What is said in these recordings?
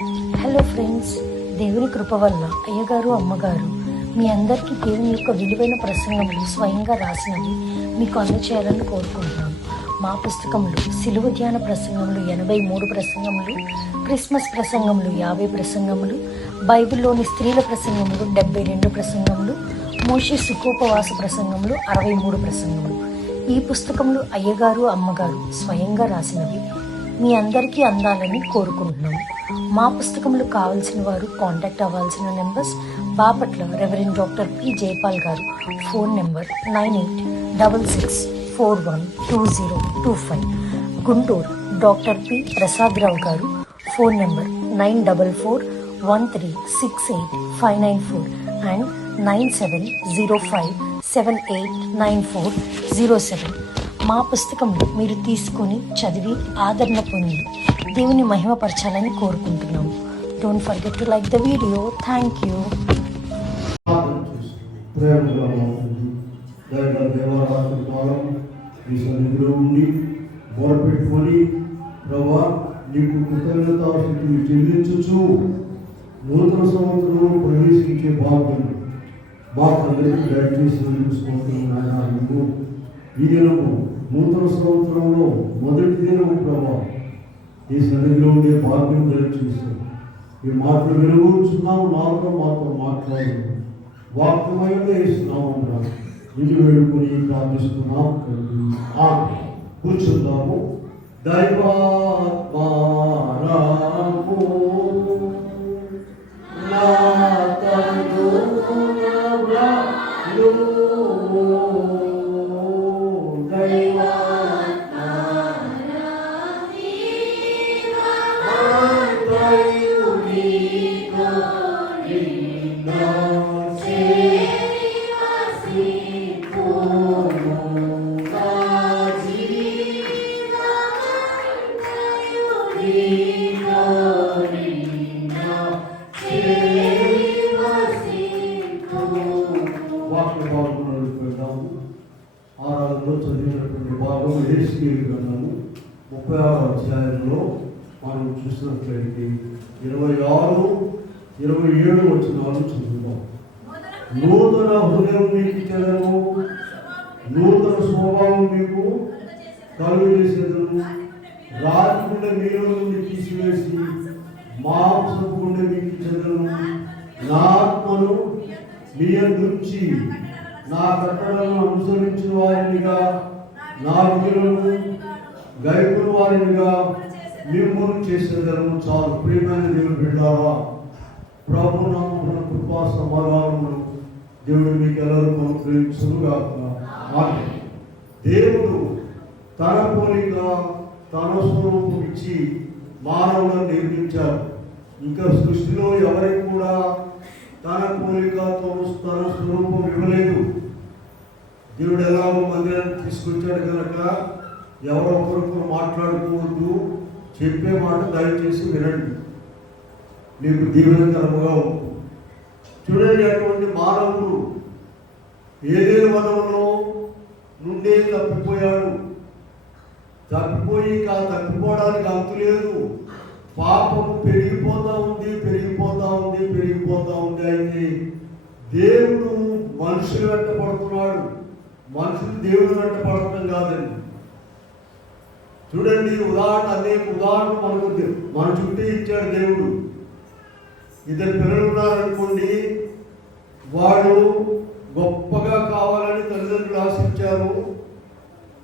Hello friends, దేవుని కృప వల్ల అయ్యగారు అమ్మగారు మీ అందరికీ దేవుని యొక్క విలువైన ప్రసంగములు స్వయంగా రాసినవి మీకు అందచేయాలని కోరుకుంటున్నాం. మా పుస్తకంలో సిలువ ధ్యాన ప్రసంగములు 83 ప్రసంగములు, క్రిస్మస్ ప్రసంగములు 50 ప్రసంగములు, బైబిల్లోని స్త్రీల ప్రసంగములు 72 ప్రసంగములు, మోషే సుఖోపవాస ప్రసంగములు 63 ప్రసంగములు. ఈ పుస్తకములు అయ్యగారు అమ్మగారు స్వయంగా రాసినవి మీ అందరికీ అందాలని కోరుకుంటున్నాము. మా పుస్తకములు కావాల్సిన వారు కాంటాక్ట్ అవ్వాల్సిన numbers: Bapatla reverend doctor P Jayapal garu, phone number 9866412025. Guntur doctor P Prasad Rao garu, phone number 9413685994 and 9705789407. మా పుస్తకంలో మీరు తీసుకొని చదివి ఆదరణ పొంది దేవుని మహిమపరచాలని కోరుకుంటున్నాము. Don't forget to like the video. Thank you. నూతన సంవత్సరం ప్రవేశించే భాగ్యం మాకందరికీ దయచేసినందుకు ఈ దినము నూతన సంవత్సరంలో మొదటి దినము ప్రభా ఈ సన్నిధిలో ఉండే భాగ్యం దయచేస్తాం. ఈ మాటలు వెలుగుతున్నాము, నాతో మాతో మాట్లాడు వాక్యమైన వేస్తున్నాము. ఇది వేడుకొని ప్రార్థిస్తున్నాం. కూర్చుందాము. దైవాత్మారాము చదివినటువంటి భాగం యేషీయలు గ్రంథము 36వ అధ్యాయంలో మనం చూసినట్లయితే 26, 27 వచనాలు చదువుతాం. నూతన హృదయం మీకు చెదను, నూతన స్వభావం మీకు కలుగజేసేదను. రాతి గుండె మీలో నుండి తీసివేసి మాంసపు గుండె మీకు చెదను. నా ఆత్మను మీ నుంచి నా కట్టడలను అనుసరించిన వారినిగా, నా విధులను గైకుల వారినిగా మిమ్మల్ని చేసేదను. చాలు. ప్రియమైన దేవుని బిడ్డలారా, ప్రభు నామమున కృపా సమాధానములు దేవుడు మీకు ఎల్లరికీ అనుగ్రహించునుగాక. దేవుడు తన పోలిక తన స్వరూపం ఇచ్చి మానవులను నిర్మించారు. ఇంకా సృష్టిలో ఎవరికి కూడా తన పోలికతో తన స్వరూపం ఇవ్వలేదు. దేవుడు ఎలాగో మందిరాన్ని తీసుకొచ్చాడు కనుక ఎవరో ఒకరితో మాట్లాడుకోవద్దు. చెప్పే మాట దయచేసి వినండి, మీకు దీవెనకరముగా ఉంటుంది. చూడండి, అటువంటి మానవుడు ఏదేను వనంలో నుండే తప్పిపోయాడు. తప్పిపోయి తప్పిపోవడానికి అంతు లేదు. పాపము పెరిగిపోతా ఉంది. అయితే దేవుడు మనుషులు వెంట పడుతున్నాడు. మనుషులు దేవుడు వెంట పడటం కాదండి. చూడండి, అనేక ఉదాహరణలు మన చుట్టూ ఇచ్చాడు దేవుడు. ఇద్దరు పిల్లలు ఉన్నారనుకోండి, వాళ్ళు గొప్పగా కావాలని తల్లిదండ్రులు ఆశించారు.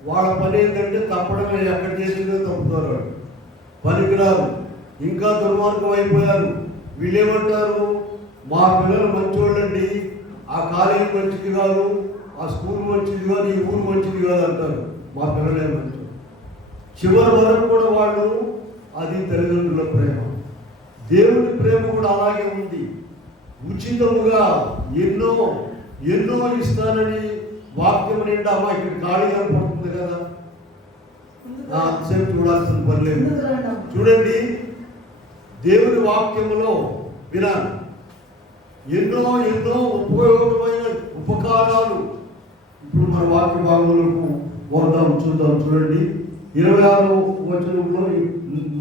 వాళ్ళ పని ఏంటంటే తప్పడమే. ఎక్కడ చేసిందో తప్పుతారు, పనికిరారు, ఇంకా దుర్మార్గం అయిపోయారు. వీళ్ళేమంటారు, మా పిల్లలు మంచివాళ్ళండి, ఆ కాలేజీ మంచిది కాదు, ఆ స్కూల్ మంచిది కాదు, ఈ ఊరు మంచిది కాదు అంటారు. మా పిల్లలే మంచి. చివరి వరకు కూడా వాళ్ళు, అది తల్లిదండ్రుల ప్రేమ. దేవుని ప్రేమ కూడా అలాగే ఉంది. ఉచితముగా ఎన్నో ఇస్తానని వాక్యం నిండా ఇక్కడ ఖాళీ కనపడుతుంది కదా, అంతసేపు చూడాల్సిన పని లేదు. చూడండి, దేవుని వాక్యములో వినాలి. ఎన్నో ఉపయోగమైన ఉపకారాలు. ఇప్పుడు మన వాక్య భాగములకు చూద్దాం. చూడండి, 26వ వచనంలో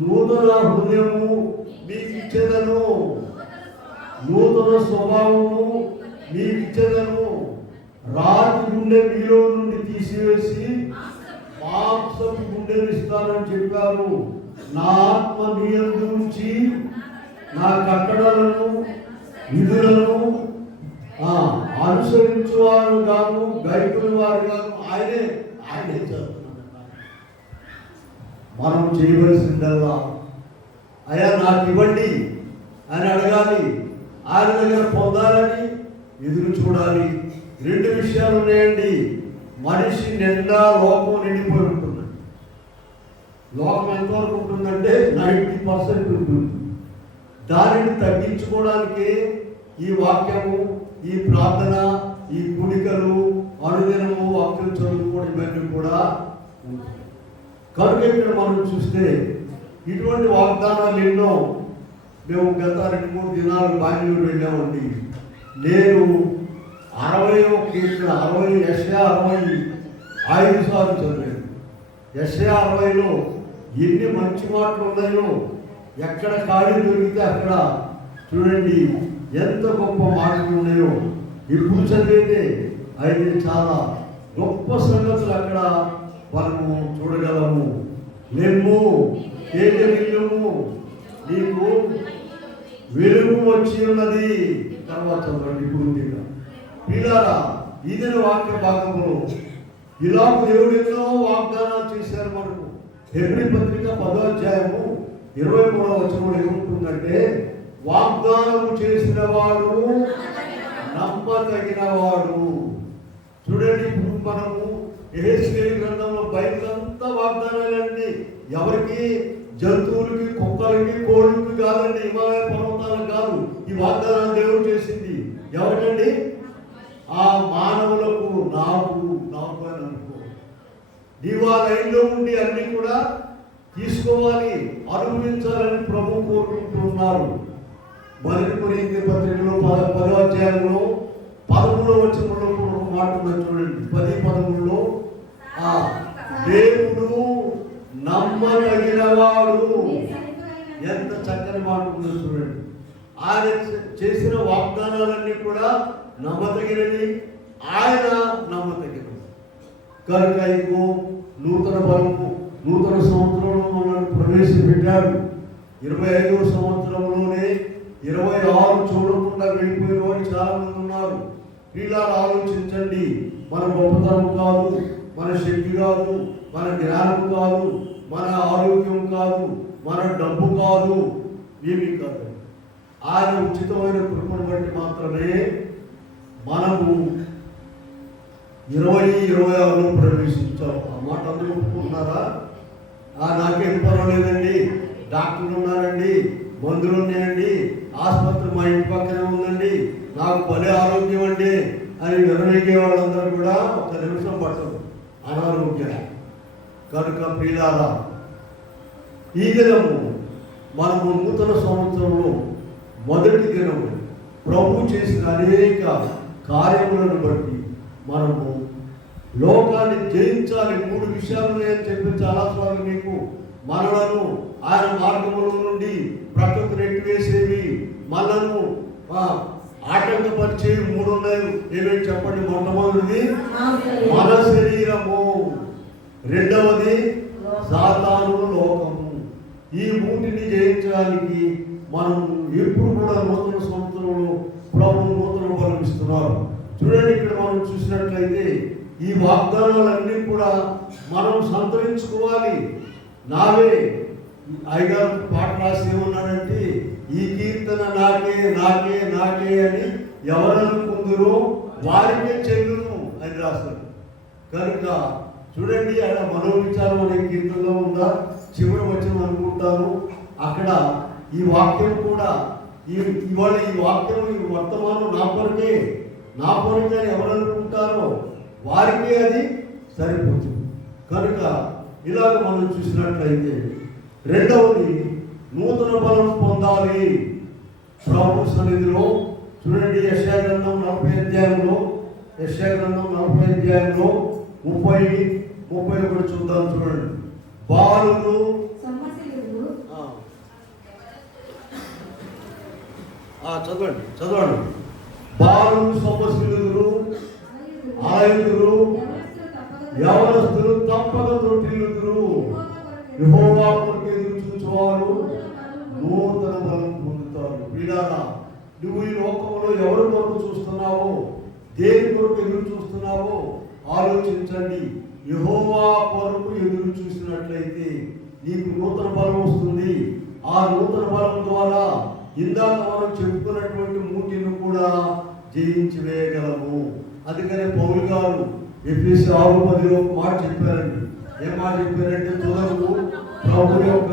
నూతన హృదయము మీకు ఇచ్చేదను, నూతన స్వభావము మీకు ఇచ్చేదను. రాతి గుండె మీలో నుండి తీసివేసి మాంసపు గుండెను ఇస్తానని చెప్పారు. నా ఆత్మ మీ యందు ఉంచి నా కట్టడలను విధులను అనుసరించువారు కాదు, గైకుల వారు కాదు, ఆయనే చదువుతున్నాడు. మనం చేయవలసిందల్లా అయ్యా నాకు ఇవ్వండి అని అడగాలి, ఆయన దగ్గర పొందాలని ఎదురు చూడాలి. రెండు విషయాలు ఉన్నాయండి. మనిషి నిండా లోకం నిండిపోయి ఉంటుంది. లోకం ఎంతవరకు ఉంటుందంటే 90% ఉంటుంది. దానిని తగ్గించుకోవడానికి ఈ వాక్యము, ఈ ప్రార్థన, ఈ కుడికలు, అనుదినము వాక్యం చదువుకోవడం ఇవన్నీ కూడా ఉంటుంది. కనుక ఇక్కడ మనం చూస్తే ఇటువంటి వాగ్దానాలు ఎన్నో. మేము గత 2-3 దినాలు బెంగళూరు వెళ్ళామండి. నేను 60వ కీర్తన 60 యెషయా 60 5 సార్లు చదివాను. యెషయా 60లో ఎన్ని మంచి మాటలు ఉన్నాయో, ఎక్కడ ఖాళీ దొరికితే అక్కడ చూడండి ఎంత గొప్ప మాటలు ఉన్నాయో. ఇప్పుడు చదివితే అయితే చాలా గొప్ప సంగతులు అక్కడ మనము చూడగలము. లెమ్ము తేజరిల్లుము, నీకు వెలుగు వచ్చి ఉన్నది. తర్వాత చదవండి పూర్తిగా. పిల్లారా, ఇది వాక్య భాగంలో ఇలా దేవుడు ఎన్నో వాగ్దానాలు చేశారు మనకు. హెబ్రీ పత్రిక 10వ అధ్యాయము 23వ వచనంలో ఏముంటుందంటే, వాగ్దానము చేసిన వాడు నమ్మదగిన వాడు. చూడండి, ఇప్పుడు మనము యెహెజ్కేలు గ్రంథంలో బైబిల్ అంతా వాగ్దానాలండి. ఎవరికి? జంతువులకి, కుక్కలకి, కోళ్ళకి కాదండి, హిమాలయ పర్వతాలకు కాదు. ఈ వాగ్దానం దేవుడు చేసింది ఎవరికండి? ఆ మానవులకు, నాకు అని అనుకో. నీవు ఆ లైన్లో ఉండి అన్ని కూడా తీసుకోవాలి, అనుభవించాలని ప్రభు కోరుకుంటున్నారు. మొదటి కొరింథీ పత్రికలో 10వ అధ్యాయంలో 13వ వచనంలో ఒక మాట ఉన్నది చూడండి. 10:13లో దేవుడు నమ్మదగినవాడు. ఎంత చక్కని మాట ఉందో చూడండి. ఆయన చేసిన వాగ్దానాలన్నీ కూడా నమ్మదగినవి, ఆయన నమ్మదగినవి. కనుక ఇదిగో నూతన బలము, నూతన సంవత్సరంలో మనల్ని ప్రవేశపెట్టాడు. 25వ సంవత్సరంలోనే 26 చూడకుండా వెళ్ళిపోయిన వాడు చాలా మంది ఉన్నారు. పిల్లలు ఆలోచించండి. మన గొప్పతనం కాదు, మన శక్తి కాదు, మన జ్ఞానం కాదు, మన ఆరోగ్యం కాదు, మన డబ్బు కాదు, ఏమీ కాదు. ఆయన ఉచితమైన కృపను బట్టి మాత్రమే మనము 2026లో ప్రవేశించాం. ఆ మాట అందరూ ఒప్పుకుంటున్నారా? నాకేం పర్వాలేదండి, డాక్టర్లు ఉన్నారండి, మందులు ఉన్నాయండి, ఆసుపత్రి మా ఇంటి పక్కనే ఉందండి, నాకు భలే ఆరోగ్యం అండి అని నిర్ణయించే వాళ్ళందరూ కూడా 1 నిమిషం పట్టదు అనారోగ్యం. కనుక ప్రియులారా, ఈ దినము మనము నూతన సంవత్సరంలో మొదటి దినము ప్రభు చేసిన అనేక కార్యములను బట్టి మనము లోకాన్ని జయించాలి. 3 విషయాలు నేను చెప్పి చాలాసార్లు మీకు. మనలను ఆయన మార్గముల నుండి ప్రకృతి నెట్టివేసేవి, మనను ఆటంకపరిచేవి 3 ఉన్నాయి. ఏమేమి చెప్పండి? మొట్టమొదటిది మన శరీరము, రెండవది సాతాను లోకము. ఈ 3ని జయించడానికి మనం ఎప్పుడు కూడా నూతన సంవత్సరంలో ప్రభు నూతన బలం ఇస్తున్నారు. చూడండి, ఇక్కడ మనం చూసినట్లయితే ఈ వాగ్దానాలన్నీ కూడా మనం సంతరించుకోవాలి. నావే అయ్యగారు పాట రాసి ఏమన్నాడంటే, ఈ కీర్తన నాకే నాకే నాకే అని ఎవరనుకుందరో వారికే చెల్లును అని రాస్తాడు. కనుక చూడండి, ఆయన మనోవిచారం అనే కీర్తనలో ఉందా, చివరి వచ్చిన అనుకుంటాను. అక్కడ ఈ వాక్యం కూడా ఇవాళ ఈ వాక్యం, ఈ వర్తమానం నా కొరకే అని ఎవరనుకుంటారో వారికే అది సరిపోతుంది. కనుక ఇలాగ మనం చూసినట్లయితే రెండవది నూతన బలం పొందాలి ప్రభు సన్నిధిలో. చూడండి, యెషయా గ్రంథం 40వ అధ్యాయంలో 30-31 చూద్దాం. చూడండి, చదవండి. బాలురు సమస్యలుదురు, ఆయుధులు, యవనస్తులు తప్పక తొట్టిల్లుదురు. యెహోవా కొరకు ఎదురు చూచువారు నూతన బలం పొందుతారు. ప్రియులారా, నువ్వు ఈ లోకంలో ఎవరి కొరకు చూస్తున్నావో, దేని కొరకు ఎదురు చూస్తున్నావో ఆలోచించండి. యెహోవా కొరకు ఎదురు చూసినట్లయితే నీకు నూతన బలం వస్తుంది. ఆ నూతన బలం ద్వారా ఇందాక మనం చెప్పుకున్నటువంటి మూటిని కూడా జయించి వేయగలము. అందుకనే పౌలు గారు ఎఫెసీ 6:10 మాట చెప్పారండి. ఏం మాట చెప్పారంటే, తుదకు ప్రభు యొక్క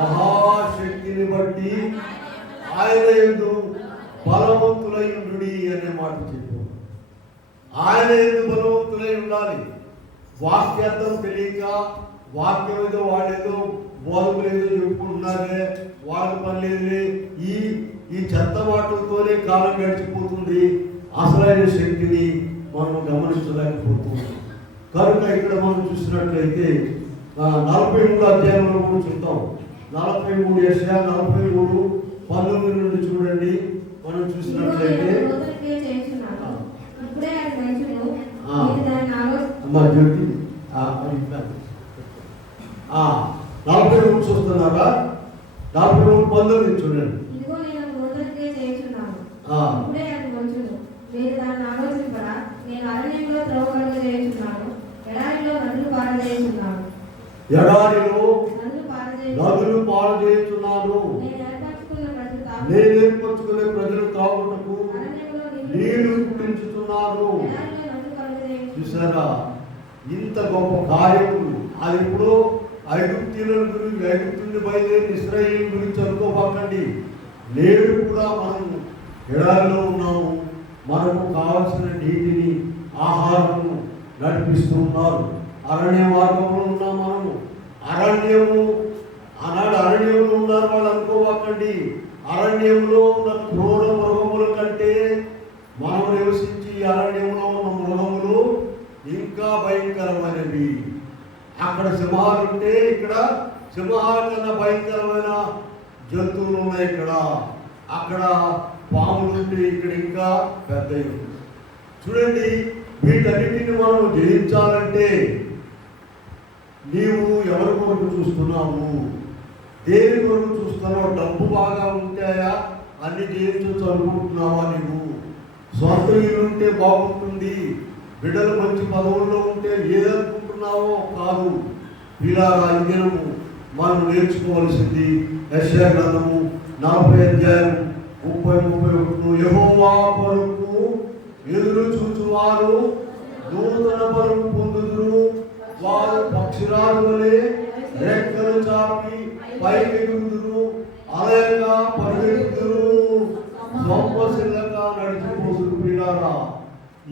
మహాశక్తిని బట్టి ఆయన యందు బలవంతులైండుడి అనే మాట చెప్పారు. ఆయన యందు బలవంతులై ఉండాలి. వాక్యార్థం తెలియక వాక్యం ఏదో వాళ్ళేదో బోధకులు ఏదో చెప్పుకుంటున్నారే, వాళ్ళ పని లేదులే, ఈ చెత్త మాటలతోనే కాలం గడిచిపోతుంది. అసలైన శక్తిని మనం గమనించలేకపోతున్నాం. కనుక ఇక్కడ మనం చూసినట్లయితే 43 అధ్యాయంలో కూడా చూద్దాం. 43 యెషయా 43:19 నుండి చూడండి. మనం చూసినట్లయితే అమ్మా జ్యోతి 43 చూస్తున్నారా? 43:19 చూడండి. ఎడారిలో నదులు పారజేయుచున్నాను. నేను ఏర్పరచుకునే ప్రజలు తాగుటకు నీళ్లు పుట్టించుతున్నాను. చూసారా, ఇంత గొప్ప కార్యములు. అది ఇప్పుడు ఐగుప్తీయుల గురించి, ఐగుప్తుని బయలుదేరి ఇశ్రాయేలు గురించి అనుకోపక్కండి. నేడు కూడా మనం ఎడారిలో ఉన్నాము. మనకు కావలసిన నీటిని, ఆహారము నడిపిస్తూ ఉన్నారు. అరణ్య మార్గంలో ఉన్నాం మనము. అరణ్యము, ఆనాడు అరణ్యంలో ఉన్నారు వాళ్ళు అనుకోవకండి. అరణ్యంలో ఉన్న క్రూర మృగముల కంటే మనం నివసించి అరణ్యంలో ఉన్న మృగములు ఇంకా భయంకరమైనవి. అక్కడ సింహాలు ఉంటే ఇక్కడ సింహాల కన్నా భయంకరమైన జంతువులు ఉన్నాయి. అక్కడ పాములు ఉంటే ఇక్కడ ఇంకా పెద్దవి. చూడండి, వీటన్నిటిని మనం జయించాలంటే నీవు ఎవరి కొరకు చూస్తున్నావు? దేని కొరకు చూస్తున్నావు? డబ్బు బాగా ఉంటాయా అన్ని జయించవచ్చు అనుకుంటున్నావా? నీవు స్వంత ఇల్లు ఉంటే బాగుంటుంది, బిడ్డలు మంచి పదవుల్లో ఉంటే ఏదనుకుంటున్నావో కాదు. ఇలా దినము మనం నేర్చుకోవాల్సింది యెషయా గ్రంథము 40:30-31. యెహోవా కొరకు ఎదురు చూచువారు నూతన బలం పొందుదురు. వారు పక్షిరాజు వలె రెక్కలు చాపి పైకెగుదురు, అలయగా పరిగెత్తుదురు, సొంపశిల్లగా నడిచిపోదురు. పిల్లారా,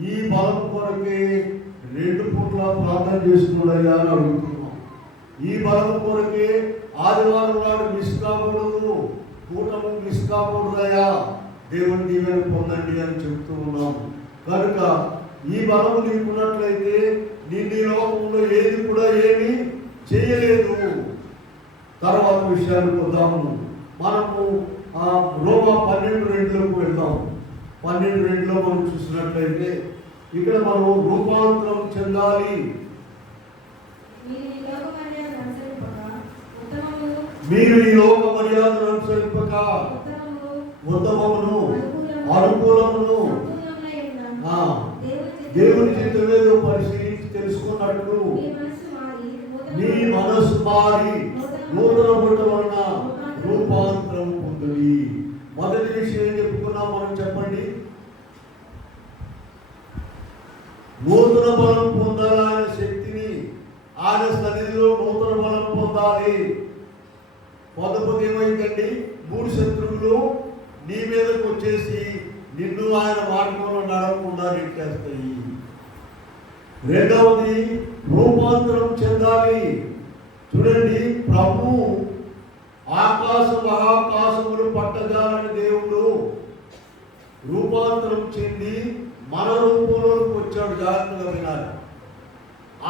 ఈ బలం కొరకే 2 పూట్ల ప్రార్థన చేసుకున్నాడయ్యా అని అడుగుతున్నాం. ఈ బలం కొరకే ఆదివారం నాడు మిస్ కాకూడదు, కూటము మిస్ కాకూడదయ్యా, దేవుని దీవెన పొందండి అని చెప్తూ ఉన్నాము. కనుక ఈ బలము నీకున్నట్లయితే నిన్ను లోకంలో ఏది కూడా ఏమీ చేయలేదు. తర్వాత విషయానికి వద్దాము. మనము రోమా 12:2 వెళ్దాం. 12:2 మనం చూసినట్లయితే ఇక్కడ మనం రూపాంతరం చెందాలి. మీరు ఈ లోక మర్యాదను అనుసరింపక ఉత్తమమును అనుకూలమును దేవుని చిత్తమేదో పరిశీలించి తెలుసుకున్నట్లు మీ మనస్సు మారి నూతన పుట్ట వలన రూపాంతరం పొందుడి. మొదటి విషయం చెప్పుకున్నాం మనం. చెప్పండి, నూతన బలం పొందాలనే శక్తిని ఆయన సన్నిధిలో నూతన బలం పొందాలి. పొందకపోతే ఏమైందండి? 3 శత్రువులు నీ మీదకి వచ్చేసి నిన్ను ఆయన మార్గంలో నడవకుండా నెట్టేస్తాయి. రెండవది రూపాంతరం చెందాలి. చూడండి, ప్రభు ఆకాశ మహాకాశములు పట్టజాలని దేవుడు రూపాంతరం చెంది మన రూపంలోకి వచ్చాడు. జాగ్రత్తగా వినాలి.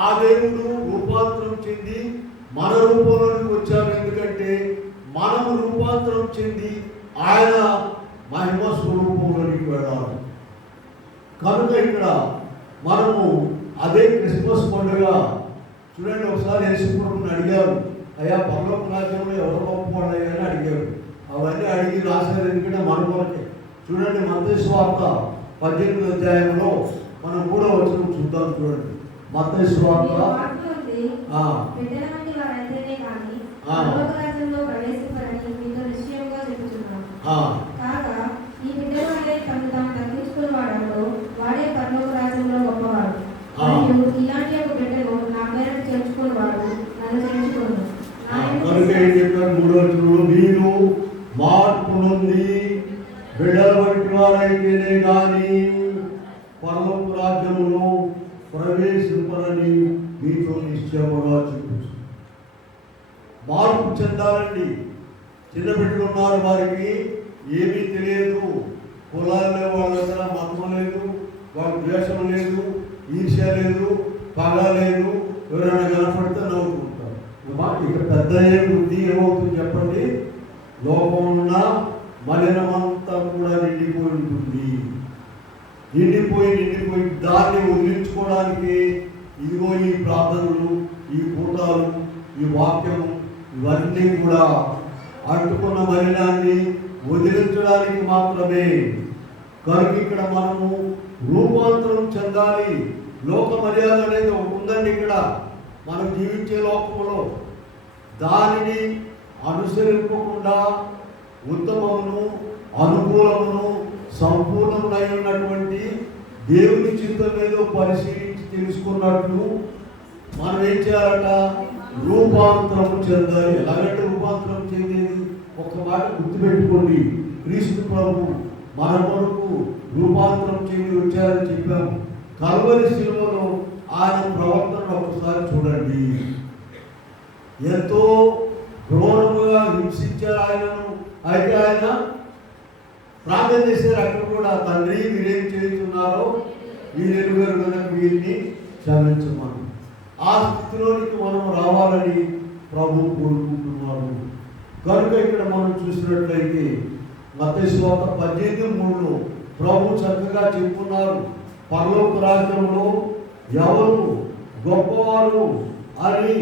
ఆ దేవుడు రూపాంతరం చెంది మన రూపంలోకి వచ్చాడు. ఎందుకంటే మనము రూపాంతరం చెంది ఆయన మహిమ స్వరూపంలోనికి వెళ్ళాలి. కనుక ఇక్కడ మనము అదే క్రిస్మస్ పండుగ చూడండి. ఒకసారి యేసుప్రభుని అడిగారు, అయ్యా పరలోక రాజ్యంలో ఎవరు గొప్పవాళ్ళయ్యా అని అడిగారు. అవన్నీ అడిగి రాశారు, ఎందుకంటే మన కొరకే. చూడండి మత్తయి సువార్త 18వ అధ్యాయంలో మనం 3వ వచనం చూద్దాం. చూడండి మత్తయి సువార్త కనుక ఏం చెప్పారు 3వ వచనంలో, మీరు మార్పు నుండి బిడ్డల వంటి వారైతేనే కానీ పరలోక రాజ్యములో ప్రవేశింపరని మీతో నిశ్చయముగా చూపించు. మార్పు చెందాలండి. చిన్న బిడ్డలు ఉన్నారు, వారికి ఏమీ తెలియదు. కులాలు లేవు, వాళ్ళ దగ్గర మతం లేదు, వాళ్ళ ద్వేషం లేదు, ఈర్ష్య లేదు, పగ లేదు. ఎవరైనా కనపడితే నవ్వుకుంటారు. ఇక పెద్ద బుద్ధి ఏమవుతుంది చెప్పండి? లోకం ఉన్న మలినమంతా కూడా నిండిపోయి ఉంటుంది. నిండిపోయి దాన్ని వదిలించుకోవడానికి ఇదిగో ఈ ప్రార్థనలు, ఈ కూటాలు, ఈ వాక్యము, ఇవన్నీ కూడా అంటుకున్న మలినాన్ని వదిలించడానికి మాత్రమే. కనుక ఇక్కడ మనము రూపాంతరం చెందాలి. లోక మర్యాద అనేది ఒకటి ఉందండి ఇక్కడ మనం జీవించే లోకంలో. దానిని అనుసరింపకుండా ఉత్తమమును, అనుకూలమును, సంపూర్ణమునై ఉన్నటువంటి దేవుని చిత్తం ఏదో పరిశీలించి తెలుసుకున్నట్లు మనం ఏం చేయాలట? రూపాంతరం చెందాలి. ఎలాగంటే రూపాంతరం చెందేది? ఒక మాట గుర్తుపెట్టుకోండి, క్రీస్తు ప్రభు మన కొరకు రూపాంతరం చెంది వచ్చారని చెప్పాము. కల్వరి శిలువలో ఆయన ప్రవర్తన ఒకసారి చూడండి. ఎంతో క్రూరముగా హింసించారు ఆయనను. అయితే ఆయన ప్రార్థన చేశారు అక్కడ కూడా, తండ్రి మీరేం చేస్తున్నారో వీరెరుగరు కనుక వీరిని క్షమించమని. ఆ స్థితిలోనికి మనం రావాలని ప్రభు కోరుకుంటున్నారు. కనుక ఇక్కడ మనం చూసినట్లయితే మత్తయి సువార్త 18:3లో ప్రభు చక్కగా చెప్పుకున్నారు, పరలోక రాజ్యంలో ఎవరు గొప్పవారు అని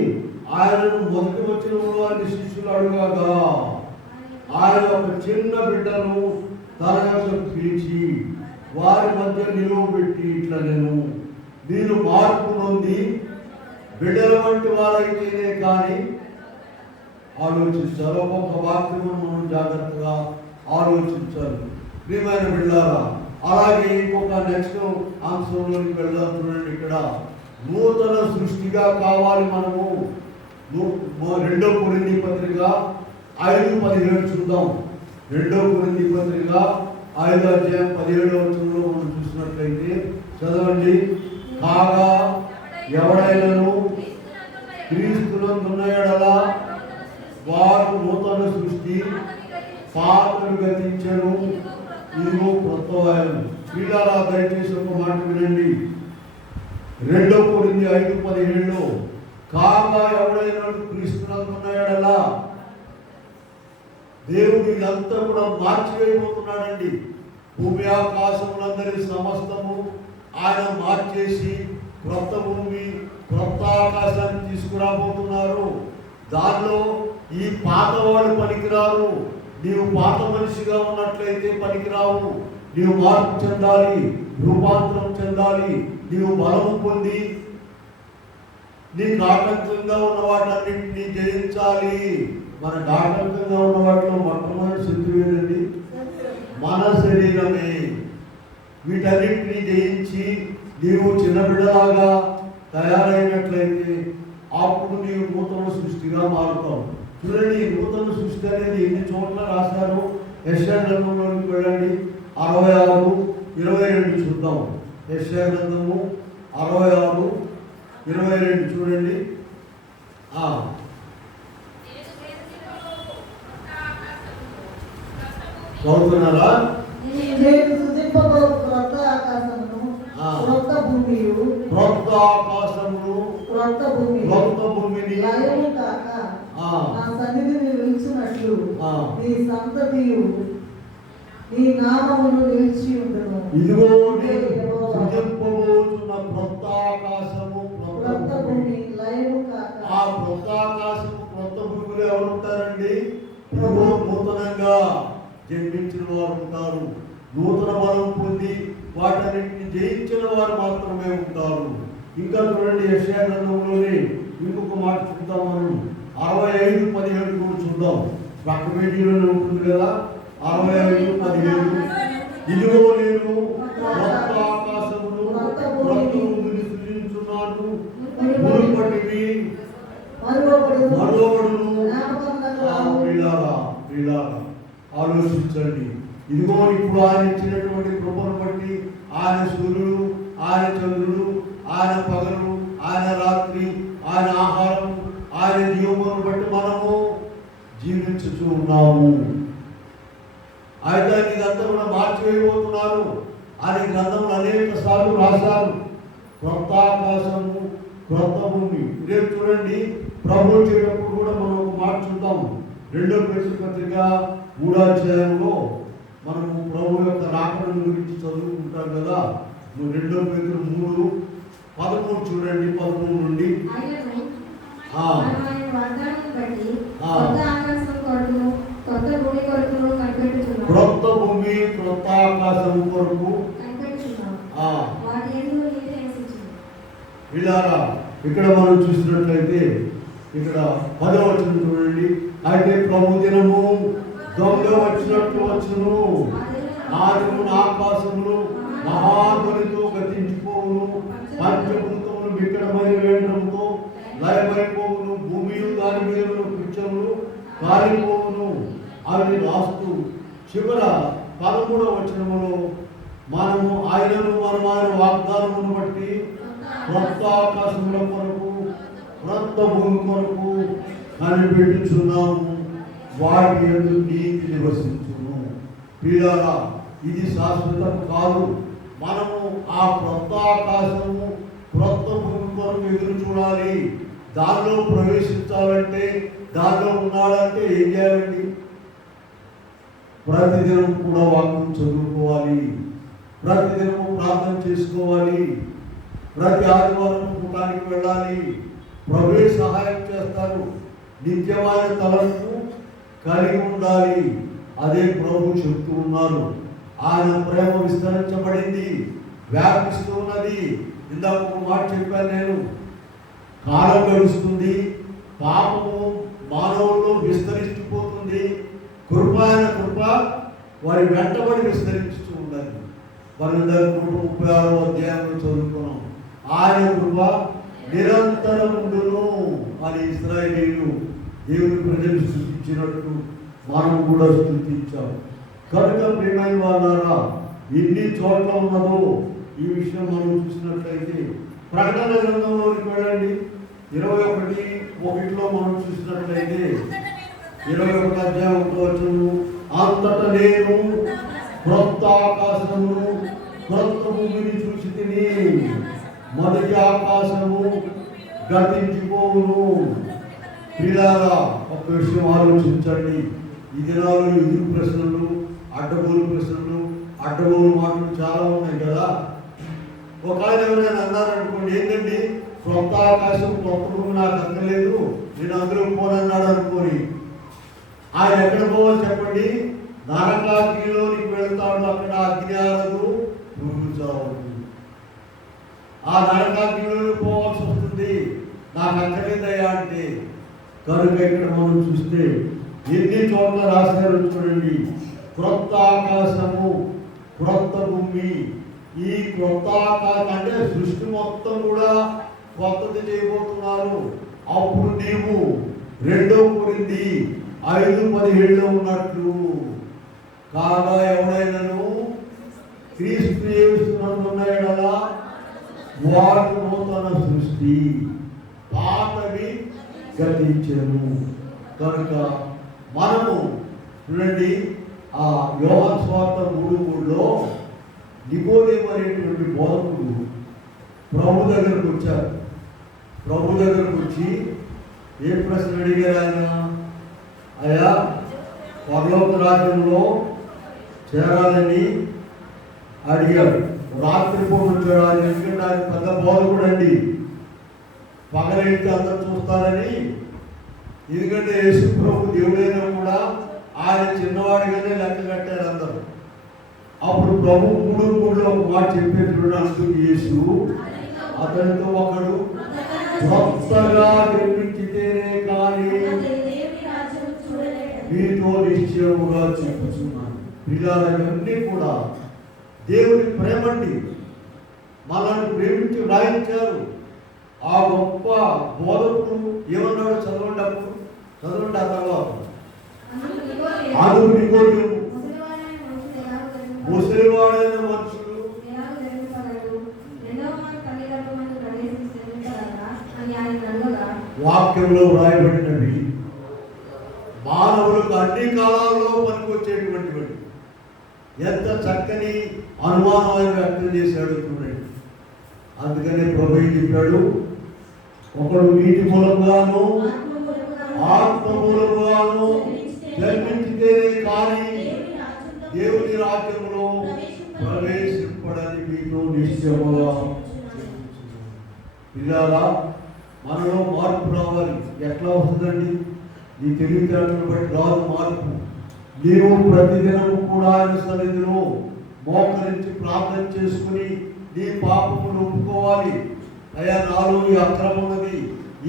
ఆయనను మొదటి వచనంలో అన్ని శిష్యులు అడుగగా ఆయన ఒక చిన్న బిడ్డను తన యొక్క పిలిచి వారి మధ్య నిలువబెట్టి ఇట్లా, మీరు మార్పు నొంది బిడ్డల వంటి వారైతేనే కానీ ఆలోచించాలి. ఒక్కొక్క వాక్యము మనం జాగ్రత్తగా ఆలోచించాలి. ప్రియమైన బిడ్డలారా, అలాగే ఇంకొక నెక్స్ట్ అంశంలోకి వెళ్దాం. చూడండి ఇక్కడ నూతన సృష్టిగా కావాలి మనము. 2 కొరింథీ పత్రిక 5:17 చూద్దాం. 2 కొరింథీ పత్రిక 5వ అధ్యాయం 17వ వచనంలో మనం చూసినట్లయితే చదవండి. కాగా ఎవడైనను క్రీస్తునందున్న యెడల వారు నూతన సృష్టి, పాతలు గతించెను, ఇదిగో క్రొత్తవాయను. వీళ్ళారా దయచేసి ఒక మాట వినండి. 2 కొరింథీ 5:17లో కాగా ఎవడైనా క్రీస్తునందున్న యెడల, దేవుడు ఇదంతా కూడా మార్చివేయబోతున్నాడండి. భూమి ఆకాశములందరి సమస్తము ఆయన మార్చేసి క్రొత్త భూమి, క్రొత్త ఆకాశాన్ని తీసుకురాబోతున్నారు. దానిలో ఈ పాత వాళ్ళు పనికిరారు. నీవు పాత మనిషిగా ఉన్నట్లయితే పనికిరావు. నీవు మార్పు చెందాలి, రూపాంతరం చెందాలి. నీవు బలము పొంది నీకు ఆటంకంగా ఉన్న వాటన్నింటినీ జయించాలి. మనకు ఆటంకంగా ఉన్న వాటిలో మొట్టమొదటి శత్రువు ఏదండి? మన శరీరమే. వీటన్నింటినీ జయించి నీవు చిన్న బిడ్డలాగా తయారైనట్లయితే అప్పుడు నీవు నూతన సృష్టిగా మారుతావు. చూడండి, ఈ నూతన సృష్టి అనేది ఎన్ని చోట్ల రాశారు. యెషయా గ్రంథంలోకి వెళ్ళండి, 66:22 చూద్దాం. యెషయా గ్రంథము 66:22 చూడండి. చదువుతున్నారా? క్రొత్త ఆకాశమును, క్రొత్త భూమియు, క్రొత్త ఆకాశమును, క్రొత్త భూమిని లయము కాక నా సన్నిధిని నిలిచినట్లు నీ సంతతియు నీ నామమును నిలిచి ఉండును. ఇదిగో నేను సృజింపబోతున్న క్రొత్త ఆకాశము క్రొత్త భూమి లయము కాక. ఆ క్రొత్త ఆకాశము క్రొత్త భూమిలో ఎవరు ఉంటారండి? ఇదిగో నూతనంగా జన్మించిన వారు ఉంటారు. నూతన బలం పొంది వాటన్నిటిని జయించిన వారు మాత్రమే ఉంటారు. ఇంకా చూడండి, యెషయా గ్రంథంలోనే ఇంకొక మాట చూద్దాం. మనం 65:17 కూడా చూద్దాం. పక్క పేజీలోనే ఉంటుంది కదా, 65:17. ఇదిగో నేను క్రొత్త ఆకాశమును క్రొత్త భూమిని సృజించున్నాను, మునుపటివి మరోబడును. ప్రియులారా ఆలోచించండి. ఇదిగో ఇప్పుడు ఆయన ఇచ్చినటువంటి కృపను బట్టి ఆయన సూర్యుడు, ఆయన చంద్రుడు, ఆయన పగలు, ఆయన రాత్రి, ఆయన ఆహారం, ఆయన జీవమును బట్టి మనము జీవించుతూ ఉన్నాము. అయితే ఇదంతా కూడా మార్చివేయబోతున్నారు. ఆయన గ్రంథంలో అనేక సార్లు రాశారు, క్రొత్త ఆకాశము క్రొత్త భూమి. రేపు చూడండి, ప్రభు చేయటప్పుడు కూడా మనం ఒక మాట చూద్దాము. 2వ పేతురు పత్రిక 3వ అధ్యాయంలో మనము ప్రభు యొక్క రాకడను గురించి చదువుకుంటాం కదా. 2వ పేతురు 3:13 చూడండి. 13 నుండి క్రొత్త భూమి క్రొత్త ఆకాశం కొరకు ఇలారా ఇక్కడ మనం చూసినట్లయితే ఇక్కడ 10వ వచనం చూడండి. అయితే ప్రభు దినము దొంగ వచ్చినట్లు వచ్చును, ఆ దినమున ఆకాశములు మహాధ్వనితో గతించిపోవును, పంచభూతములు వికటమైన వేంద్రముతో లయమైపోవును, భూమియు దాని మీద వృక్షములు కాలిపోవును అని రాస్తూ చివర 13వ వచనములో మనము ఆయనను ఆయన వాగ్దానమును బట్టి క్రొత్త ఆకాశముల కొరకు క్రొత్త భూమి కొరకు కనిపెట్టుచున్నాము, వాటి యందు నీతి నివసించును. ప్రియులారా, ఇది శాశ్వతం కాదు. మనము ఆ క్రొత్త ఆకాశము క్రొత్త భూమి కొరకు ఎదురు చూడాలి. దానిలో ప్రవేశించాలంటే, దానిలో ఉండాలంటే ఏం చేయాలండి? ప్రతిదినం కూడా వాక్యం చదువుకోవాలి, ప్రతిదినము ప్రార్థన చేసుకోవాలి, ప్రతి ఆదివారం కూటానికి వెళ్ళాలి. ప్రభువే సహాయం చేస్తారు. నిత్యమైన తలంపు కలిగి ఉండాలి. అదే ప్రభు చెప్తూ ఉన్నారు. ఆయన ప్రేమ విస్తరించబడింది, వ్యాపిస్తూ ఉన్నది. ఇందాక ఒక మాట చెప్పాను నేను, కాలం గడుస్తుంది, పాపము మానవుల్లో విస్తరిస్తుపోతుంది, కృప వారి వెంటబడి విస్తరిస్తూ ఉండాలి. మనం 136వ అధ్యాయంలో చదువుకున్నాం, ఆయన కృప నిరంతరముండును అని ఇశ్రాయేలీయులు దేవుని ప్రజలు స్తుతించినట్టు మనం కూడా స్తుతించాం. కనుక ప్రియమైన వాళ్ళారా, ఎన్ని చోట్ల ఉన్నదో ఈ విషయం మనం చూసినట్లయితే ప్రకటన గ్రంథంలోకి వెళ్ళండి. 21:1 మనం చూసినట్లయితే 21వ అధ్యాయం 1వ వచనం, అంతటా నేను క్రొత్త ఆకాశమును క్రొత్త భూమిని చూసి తిని, మొదటి ఆకాశము గతించిపోవును. ప్రియులారా, ఒక విషయం ఆలోచించండి. ఈ దినాలు ఎదురు ప్రశ్నలు, అడ్డగోలు ప్రశ్నలు, అడ్డగోలు మాటలు చాలా ఉన్నాయి కదా. ఒక ఆయన ఎవరైనా అన్నారనుకోండి, ఏంటండి క్రొత్త ఆకాశం క్రొత్త భూమి నాకు అక్కర్లేదు, నేను అందులో పోనన్నాడు అనుకోని, ఆయన ఎక్కడ పోవాలి చెప్పండి? నరకాగ్నిలోనికి వెళ్తాడు. అక్కడ అగ్ని ఆరదు, పురుగు చావదు. ఆ నరకాగ్నిలో పోవాల్సి వస్తుంది. నాకు అక్కర్లేదయ్యా అంటే. కనుక ఇక్కడ మనం చూస్తే ఎన్ని చోట్ల రాశారు చూడండి, క్రొత్త ఆకాశము క్రొత్త భూమి. ఈ క్రొత్త ఆకాశం అంటే సృష్టి మొత్తం కూడా కొత్తది చేయబోతున్నారు. అప్పుడు నీవు 2 కొరింథీ 5:17 ఉన్నట్లు, కాగా ఎవడైనాను క్రీస్తు యేసునందున్న యెడల వాడు నూతన సృష్టి, పాతవి గతించెను. కనుక మనము చూడండి, ఆ యోహాను సువార్త 3:3లో నికోదేము అనేటువంటి బోధకుడు ప్రభు దగ్గరకు వచ్చారు. ప్రభు దగ్గరకు వచ్చి ఏ ప్రశ్న అడిగారు ఆయన? అయ్యా, పరలోక రాజ్యంలో చేరాలని అడిగాడు. రాత్రిపూట వచ్చాడు ఆయన, ఎందుకంటే ఆయన పెద్ద బోధకుడు అండి. పగలైతే అందరూ చూస్తారని, ఎందుకంటే యేసు ప్రభు దేవుడైనా కూడా ఆయన చిన్నవాడిగానే లెక్క కట్టారు అందరూ. అప్పుడు ప్రభు 3:3 ఒక మాట చెప్పేటువంటి అందుకు యేసు అతనితో ఒకడు కొత్తగా జన్మించితేనే కానీ మీతో నిశ్చయముగా చెప్పుచున్నాను. పిల్లలన్నీ కూడా దేవుని ప్రేమండి, మనల్ని ప్రేమించి రాయించారు. ఆ గొప్ప బోధకుడు ఏమన్నాడు? చదవండి అప్పుడు, చదవండి. ఆ తర్వాత అందుకు నికోదేము, ముసలివాడైన మనుషులు వాక్యంలో వ్రాయబడినవి మానవులకు అన్ని కాలాల్లో పనికొచ్చేటువంటి ఎంత చక్కని అనుమానం ఆయన వ్యక్తం చేశాడు చూడండి. అందుకనే ప్రభు ఏం చెప్పాడు? ఒకడు నీటి మూలంగాను ఆత్మ మూలంగాను జన్మించితేనే కానీ దేవుని రాజ్యంలో ప్రవేశింపడని మీతో నిశ్చయముగా. పిల్లారా, మనలో మార్పు రావాలి. ఎట్లా వస్తుందండి? నీ తెలివితేటలను బట్టి రాదు మార్పు. నీవు ప్రతిదినము కూడా ఆయన సన్నిధిలో మోకరించి ప్రార్థన చేసుకుని నీ పాపమును ఒప్పుకోవాలి. అయ్యా, నాలో ఈ అక్రమం ఉన్నది,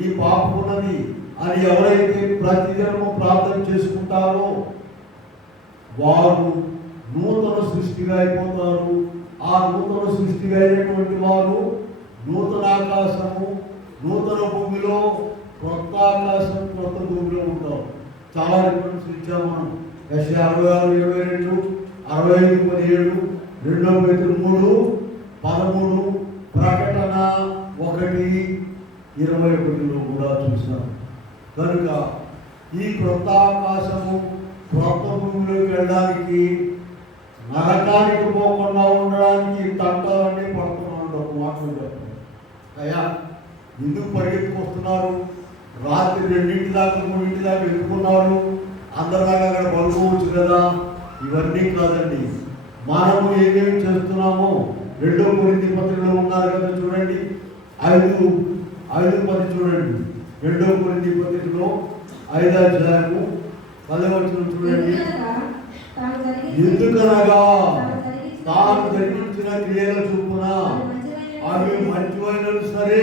ఈ పాపం ఉన్నది అని ఎవరైతే ప్రతిదినము ప్రార్థన చేసుకుంటారో వారు నూతన సృష్టిగా అయిపోతారు. ఆ నూతన సృష్టిగా అయినటువంటి వారు నూతన ఆకాశము, నూతన భూమిలో, కొత్త ఆకాశం, కొత్త భూమిలో ఉంటాం. చాలా రిఫరెన్స్ ఇచ్చాము మనం. యెషయా 66:22, 65:17, 2 Peter 3:13, ప్రకటన 1:21 కూడా చూసాం. కనుక ఈ క్రొత్త ఆకాశము, క్రొత్త భూమిలోకి వెళ్ళడానికి, నరకానికి పోకుండా ఉండడానికి తంటాలన్నీ పడుతున్నాడు. మాటలు చెప్పండి. అయ్యా, ఎందుకు పరిగెత్తుకొస్తున్నారు? రాత్రి 2 దాకా 3 దాకా ఎత్తుకున్నారు. అందరిలాగా అక్కడ పడుకోవచ్చు కదా. ఇవన్నీ కాదండి. మనము ఏమేమి చేస్తున్నామో 2 కొరింథీ పత్రికలో ఉన్నారు కదా, చూడండి. 5:10 చూడండి. 2 కొరింథీ పత్రికలో 5వ అధ్యాయము 10వ వచనం చూడండి. ఎందుకనగా తాను జరిగించిన క్రియల చొప్పున అవి మంచివైనను సరే,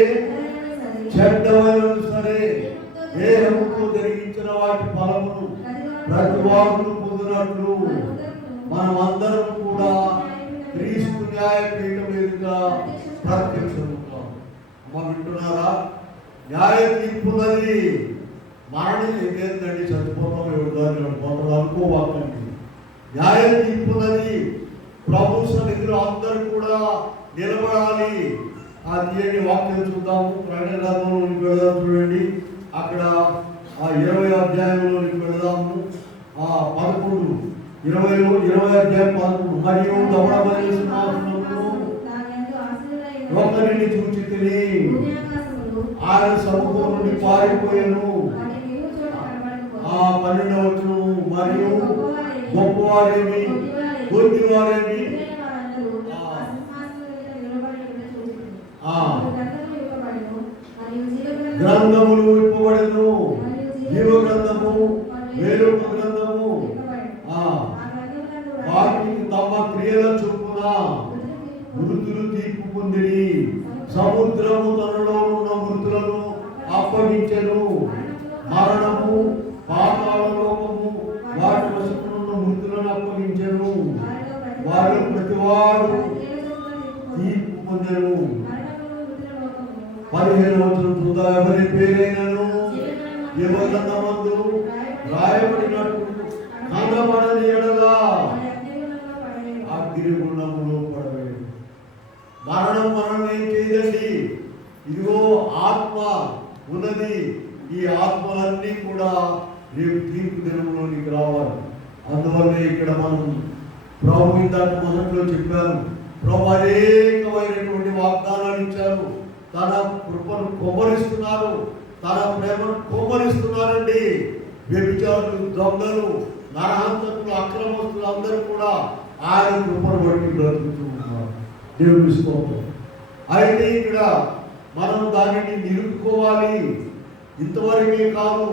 చెడ్డవైనను సరే, దేహముతో జరిగించిన వాటి ఫలమును ప్రతి వారు పొందినట్లు మనమందరం కూడా క్రీస్తు న్యాయపీఠం ఎదుట ప్రత్యక్షమవుతాం. అమ్మ, వింటున్నారా? న్యాయ తీర్పున్నది. మరణం ఏదేందండి? చచ్చిపోతాం, ఎవరిదాన్ని పోతాం అనుకోవాలండి. న్యాయ తీర్పున్నది. ప్రభు సన్నిధిలో అందరూ కూడా నిలబడాలి. ఆ తీయని వాక్యం చూద్దాము. ప్రకటన గ్రంథంలోనికి వెళదాం. చూడండి, అక్కడ ఆ 20వ అధ్యాయంలోనికి వెళదాము. 11, 20వ అధ్యాయం 11. మరియు దమనమైన సింహాసనమును ఒకరిని చూచితిని, ఆయన సముద్రం నుండి పారిపోయాను. 12వ వచనం. మరియు గొప్పవారేమి కొద్దివారేమి గ్రంథములు విప్పబడెను. జీవ గ్రంథము, వేరొక గ్రంథము వాటికి తమ క్రియల చొప్పున మృతులు తీర్పు పొందిరి. సముద్రము తనలో ఉన్న మృతులను అప్పగించెను. మరణము, పాతాళ లోకము వాటి వశమున్న మృతులను అప్పగించెను. వారు ప్రతివాడు తీర్పు పొందెను. 15వ వచనం చూద్దాం. ఎవరి పేరైనను జీవగ్రంథమందు రాయబడినట్టు కనబడని యెడల అగ్నిగుండములో పడవేడు. మరణం మనల్ని ఏం చేయదండి. ఇదిగో ఆత్మ ఉన్నది. ఈ ఆత్మలన్నీ కూడా రేపు తీర్పు దినంలోనికి రావాలి. అందువల్లే ఇక్కడ మనం ప్రభు ఇందాక మొదట్లో చెప్పాను. ప్రభు అనేకమైనటువంటి వాగ్దానాలు ఇచ్చారు. తన కృపను కొమ్మరిస్తున్నారు, తన ప్రేమను కొమ్మరిస్తున్నారండి. వ్యభిచారులు, దొంగలు నరహంతకులు, అక్రమస్తులు అందరూ కూడా ఆయన కృపను బట్టి బ్రతుకుతూ ఉన్నారు. దేవుని స్తోత్రం. అయితే ఇక్కడ మనం దానిని నిలుపుకోవాలి. ఇంతవరకే కాదు,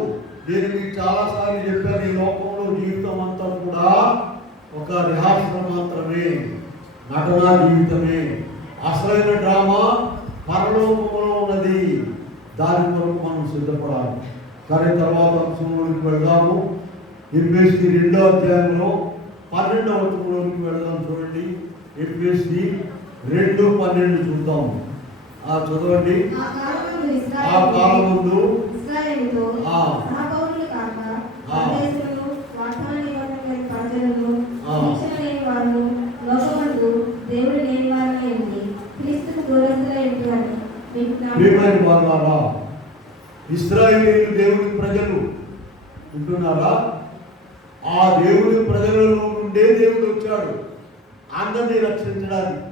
నేను మీకు చాలాసార్లు చెప్పాను, ఈ లోకంలో జీవితం అంతా కూడా ఒక రిహార్సల్ మాత్రమే, నటనా జీవితమే. అసలైన డ్రామా పరలోకంలో ఉన్నది. దాని కొరకు మనం సిద్ధపడాలి. కానీ తర్వాత అంశంలోకి వెళ్దాము. ఎఫ్ఎస్సి 2వ అధ్యాయంలో 12వ వచనంలోకి వెళ్దాం. చూడండి, ఎఫ్ఎస్సి 2:12 చూద్దాము. చదవండి. ఆ కాలమందు ఇశ్రాయేలు దేవుని ప్రజలు ఉంటున్నారా? ఆ దేవుని ప్రజలలో నుండే దేవుడు వచ్చాడు అందరినీ రక్షించడానికి.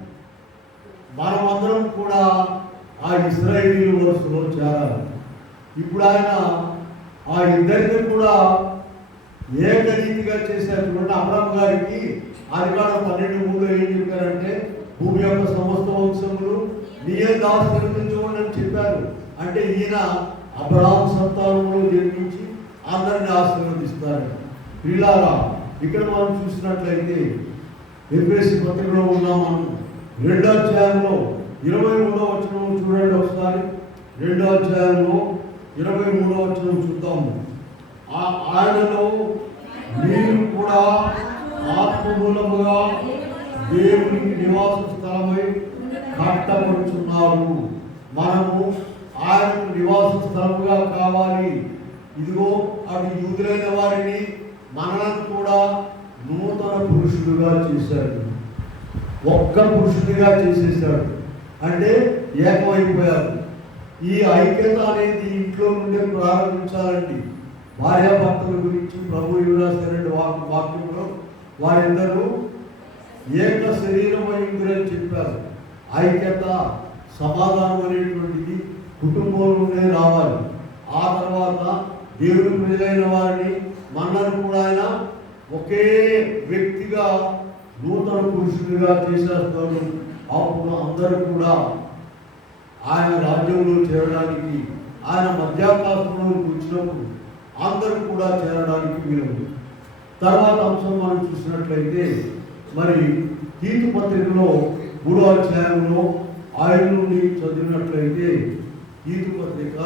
మనమందరం కూడా ఆ ఇశ్రాయేలు వరుసలో చేరాలి. ఇప్పుడు ఆయన ఆ ఇద్దరిని కూడా ఏకరీతిగా చేశారు. చూడండి, అబ్రాహాము గారికి ఆదికాండం 12:3 ఏం చెప్పారంటే, భూమి యొక్క సమస్త వంశములు నీయే దాసుని చెప్పారు. అంటే ఈయన అబ్రాహాము సంతానంలో జన్మించి అందరిని ఆశీర్వదిస్తారు. పిల్లారా, ఇక్కడ మనం చూసినట్లయితే ఎఫెసీ పత్రికలో ఉన్నాం. మనం 2వ అధ్యాయంలో 23వ వచనం చూడండి ఒకసారి. 2వ అధ్యాయంలో 23వ వచనం చూద్దాము. ఆయనలో మీరు కూడా ఆత్మమూలముగా దేవునికి నివాస స్థలమై కట్టబడుచున్నారు. మనము ఆయనకు నివాస స్థలముగా కావాలి. ఇదిగో అటు యూదులైన వారిని మనలను కూడా నూతన పురుషులుగా చేశాడు. ఒక్క పురుషుడిగా చేసేసాడు. అంటే ఏకమైపోయారు. ఈ ఐక్యత అనేది ఇంట్లో నుండే ప్రారంభించాలండి. భార్యాభర్తల గురించి ప్రభు రాసిన వాక్యంలో వారిద్దరూ ఏక శరీరమైందని చెప్పారు. ఐక్యత, సమాధానం అనేటువంటిది కుటుంబంలోనే రావాలి. ఆ తర్వాత దేవుని ప్రజలైన వారిని మనల్ని కూడా ఆయన ఒకే వ్యక్తిగా నూతన పురుషుడిగా చేసేస్తాడు. అప్పుడు అందరూ కూడా ఆయన రాజ్యంలో చేరడానికి, ఆయన మధ్యాకాశంలోకి వచ్చినప్పుడు అందరూ కూడా చేరడానికి వీలు. తర్వాత అంశం మనం చూసినట్లయితే, మరి తీతు పత్రికలో 3వ అధ్యాయంలో 5 నుండి చదివినట్లయితే, తీతు పత్రిక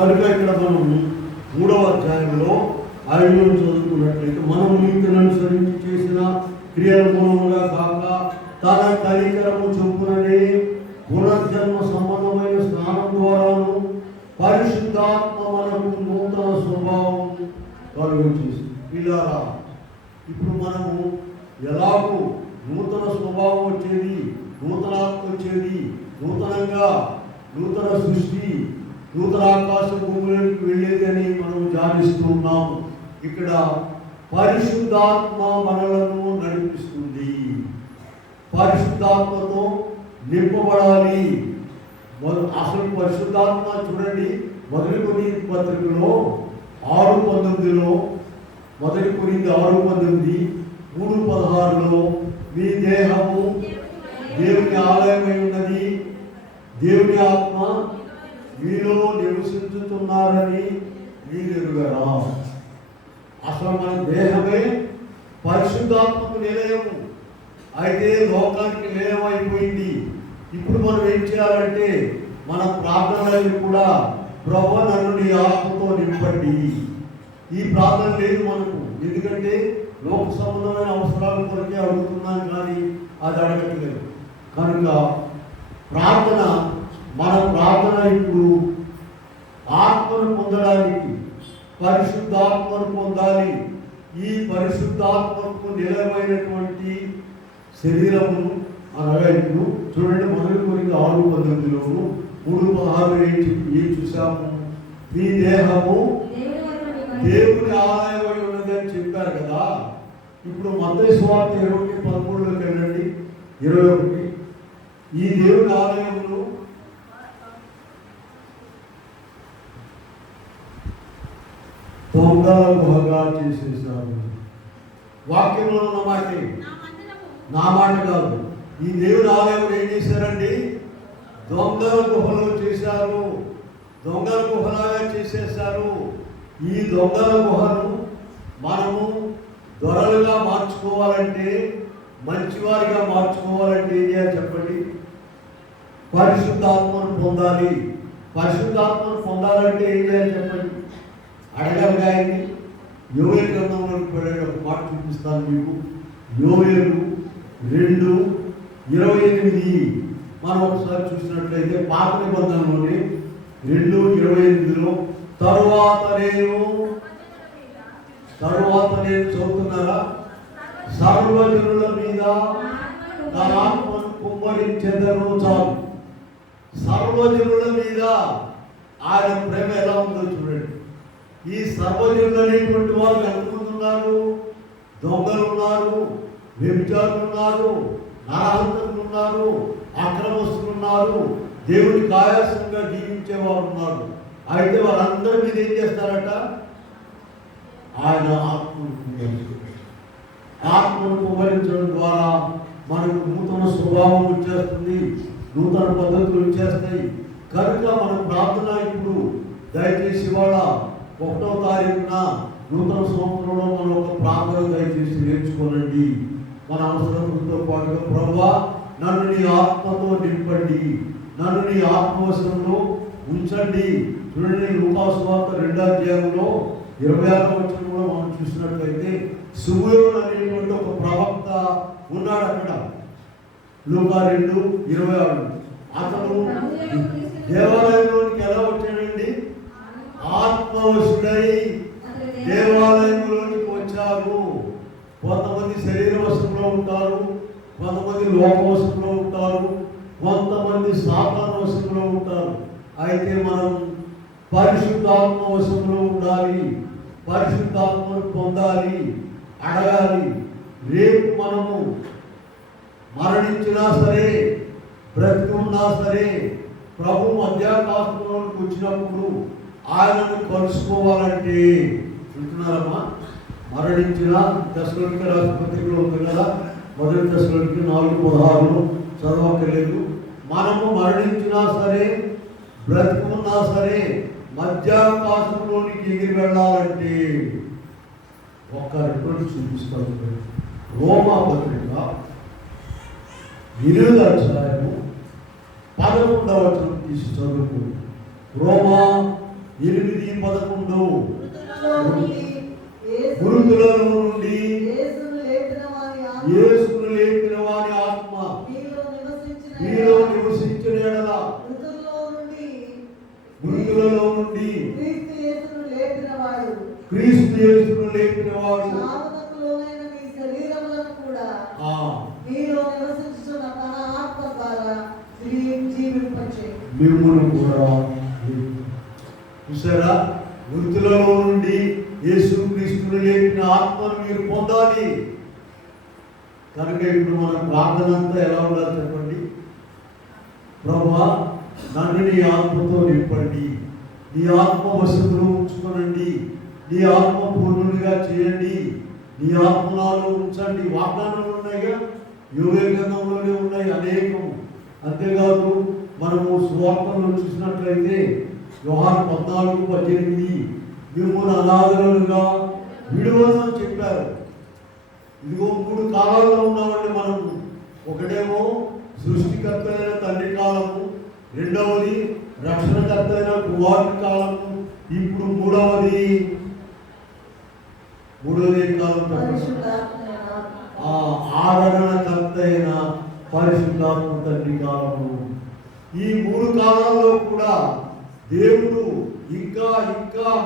కనుక ఇక్కడ మనం 3వ అధ్యాయంలో 5 చదువుకున్నట్లయితే, మనం నీతిని అనుసరించి చేసిన క్రియల మూలముగా కాక తన కనికరము చొప్పుననే పునర్జన్మ సంబంధమైన స్నానం ద్వారాను పరిశుద్ధాత్మ మనకు నూతన స్వభావం కలుగజేసింది. పిల్లారా, ఇప్పుడు మనము ఎలాగూ నూతన స్వభావం వచ్చేది, నూతన ఆత్మ వచ్చేది, నూతనంగా నూతన సృష్టి, నూతన ఆకాశ భూములకు వెళ్ళేది అని మనం ధ్యానిస్తూ ఉన్నాము. ఇక్కడ పరిశుద్ధాత్మ మనలను నడిపిస్తుంది. పరిశుద్ధాత్మతో నింపబడాలి. అసలు పరిశుద్ధాత్మ చూడండి, మొదటి కొరింథీ పత్రికలో 6:19, మొదటి కొరింథీ 6:19, 3:16 మీ దేహము దేవుని ఆలయమై ఉన్నది, దేవుని ఆత్మ మీలో నివసించుతున్నారని మీరు ఎరుగరా. అసలు మన దేహమే పరిశుద్ధాత్మకు నిలయము. అయితే లోకానికి నిలయం అయిపోయింది. ఇప్పుడు మనం ఏం చేయాలంటే, మన ప్రార్థనలు కూడా ప్రభువా నన్ను నీ ఆత్మతో నింపండి. ఈ ప్రార్థన లేదు మనకు. ఎందుకంటే లోక సంబంధమైన అవసరాల కొరకే అడుగుతున్నాం, కానీ అది అడగట్లేదు. కనుక ప్రార్థన, మన ప్రార్థన ఇప్పుడు ఆత్మను పొందడానికి పరిశుద్ధాత్మను పొందాలి. ఈ పరిశుద్ధాత్మకు నిలవైనటువంటి శరీరము అనగా ఇప్పుడు చూడండి, మొదటి కొరింథీ 6:19, 3:16 ఏం చూసాము? మీ దేహము దేవుని ఆలయం అయి ఉన్నది అని చెప్పారు కదా. ఇప్పుడు మత్తయి సువార్త 21:13లోకి వెళ్ళండి. 21 ఈ దేవుని ఆలయమును దొంగల గుహగా చేసేసారు. వాక్యంలో ఉన్న మాట నా మాట కాదు. ఈ దేవుని ఆలయం ఏం చేశారండి? దొంగల గుహలో చేశారు. దొంగల గుహలాగా చేసేసారు. ఈ దొంగల గుహను మనము దొరలుగా మార్చుకోవాలంటే, మంచివారిగా మార్చుకోవాలంటే ఏం చేయాలి చెప్పండి? పరిశుద్ధాత్మను పొందాలి. పరిశుద్ధాత్మను పొందాలంటే ఏం చేయాలి చెప్పండి? అడగాలి గాయని. యోవేలు గ్రంథంలోకి వెళ్ళి ఒక మాట చూపిస్తాను మీకు. యోవేలు 2:28 మనం ఒకసారి చూసినట్లయితే పాత నిబంధనలోని 2:28లో తరువాత నేను చదువుతున్నారా? సర్వజనుల మీద నా ఆత్మను కుమ్మరించెదను. చాలు. సర్వజనుల మీద ఆయన ప్రేమ ఎలా ఉందో చూడండి. ఈ సర్వజనులు అనేటువంటి వాళ్ళు ఎంతమంది ఉన్నారు? దొంగలు ఉన్నారు, వ్యభిచారులు ఉన్నారు, నరహంతకులు ఉన్నారు, అక్రమస్తులు ఉన్నారు, దేవునికి ఆయాసంగా జీవించేవారు ఉన్నారు. అయితే వాళ్ళందరి మీద ఏం చేస్తారట? ఆయన ఆత్మను కుమ్మరించడం ద్వారా మనకు నూతన స్వభావం వచ్చేస్తుంది, నూతన పద్ధతులు వచ్చేస్తాయి. కనుక మన ప్రార్థన ఇప్పుడు దయచేసి వాళ్ళ 1వ తారీఖున నూతన సంవత్సరంలో మనం ఒక ప్రార్థన దయచేసి నేర్చుకోనండి. మన అవసరంతో పాటుగా ప్రభువా నన్ను నీ ఆత్మతో నింపండి, నన్ను నీ ఆత్మవశంలో ఉంచండి. చూడండి, లూకా సువార్త 2వ అధ్యాయంలో 26వ వచనంలో మనం చూసినట్లయితే సుమయోను అనేటువంటి ఒక ప్రవక్త ఉన్నాడు అక్కడ. లూకా 2:26 అతను దేవాలయంలోనికి ఎలా వచ్చాడండి? ఆత్మవశుడై దేవాలయంలోనికి వచ్చారు. కొంతమంది శరీర వశంలో ఉంటారు, కొంతమంది లోకవశంలో ఉంటారు, కొంతమంది సాతాను వశంలో ఉంటారు. అయితే మనం పరిశుద్ధాత్మ వశంలో ఉండాలి, పరిశుద్ధాత్మను పొందాలి, అడగాలి. రేపు మనము మరణించినా సరే, బ్రతికి ఉన్నా సరే, ప్రభు మధ్యాకాశంలోకి వచ్చినప్పుడు ఆయనను కలుసుకోవాలంటే చూస్తున్నారమ్మా. మరణించిన దశలోనికి రాష్ట్రపతిలో ఉంది కదా, 1 దశలోనికి 4:16 చదవక్కర్లేదు. మనము మరణించినా సరే, బ్రతుకున్నా సరే, మధ్యాకాశంలోనికి ఎగిరి వెళ్ళాలంటే ఒక్క రెండు చూపిస్తాను. రోమా పత్రిక 8వ అధ్యాయము 11వ వచనం తీసి చదువుకు. రోమా 8:11 మృతులలో నుండి యేసును లేపిన వారి ఆత్మ మీలో నివసించిన యెడల మృతులలో నుండి క్రీస్తు యేసును లేపిన వాడు మిమ్మును కూడా. చూసారా? మృతులలో నుండి యేసు క్రీస్తును లేపిన ఆత్మను మీరు పొందాలి. కనుక ఇప్పుడు మన ప్రార్థన అంతా ఎలా ఉండాలి చెప్పండి? ప్రభువా నన్ను నీ ఆత్మతో నింపండి, నీ ఆత్మ వశంలో ఉంచుకోనండి, నీ ఆత్మ పూర్ణునిగా చేయండి, నీ ఆత్మ నాలో ఉంచండి. వాగ్దానాలు ఉన్నాయిగా, యోవేలు గ్రంథంలోనే ఉన్నాయి అనేకం. అంతేకాదు మనము సువార్తలో చూసినట్లయితే యోహాను 14:18 మిమ్మల్ని అనాథలుగా విడువని చెప్పారు. ఇదిగో 3 కాలాల్లో ఉన్నామండి మనము. ఒకటేమో సృష్టికర్త అయిన తండ్రి కాలము, రెండవది రక్షణకర్త అయిన కుమారుని కాలము, ఇప్పుడు మూడవది కాలం ఆదరణకర్త అయిన పరిశుద్ధాత్మ తండ్రి కాలము. ఈ 3 కాలాల్లో కూడా దేవుడు ఇంకా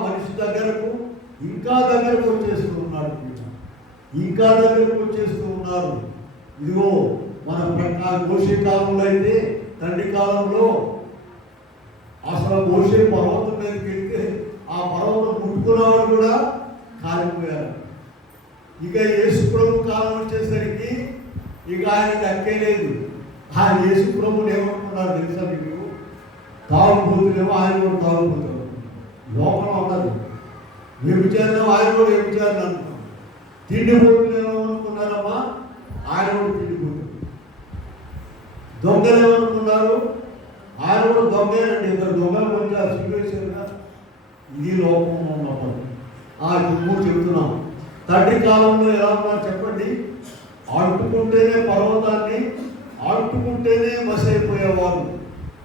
మనిషి దగ్గరకు వచ్చేస్తూ ఉన్నాడు, ఇంకా దగ్గరకు వచ్చేస్తూ ఉన్నారు. ఇదిగో మన మోషే కాలంలో అయితే, తండ్రి కాలంలో అసలు మోషే పర్వతం మీదకి వెళ్తే ఆ పర్వతం ముట్టుకున్నవాడు కూడా కాలిపోయారు. ఇక యేసు ప్రభు కాలం వచ్చేసరికి ఇక ఆయన దక్కేలేదు. ఆ యేసు ప్రభుని ఏమనుకున్నారు తెలుసా మీకు? తాగుబోతులేమో ఆయన కూడా తాగుబోతారు, లోకంలో ఉన్నది. వ్యభిచారం ఆయన కూడా వ్యభిచారం అనుకున్నాం. తిండిపోతులేమో అనుకున్నారమ్మా, ఆయన కూడా తిండిపోతారు. దొంగలు ఏమనుకున్నారు, ఆయన కూడా దొంగేనండి. ఇద్దరు దొంగలు కొంచెం సిగ్గువేశారుగా. ఇది లోకంలో ఉన్నప్పుడు ఇప్పుడు చెబుతున్నాం. తండ్రి కాలంలో ఎలా ఉన్నారు చెప్పండి? అంటుకుంటేనే పర్వతాన్ని అంటుకుంటేనే మసైపోయేవారు.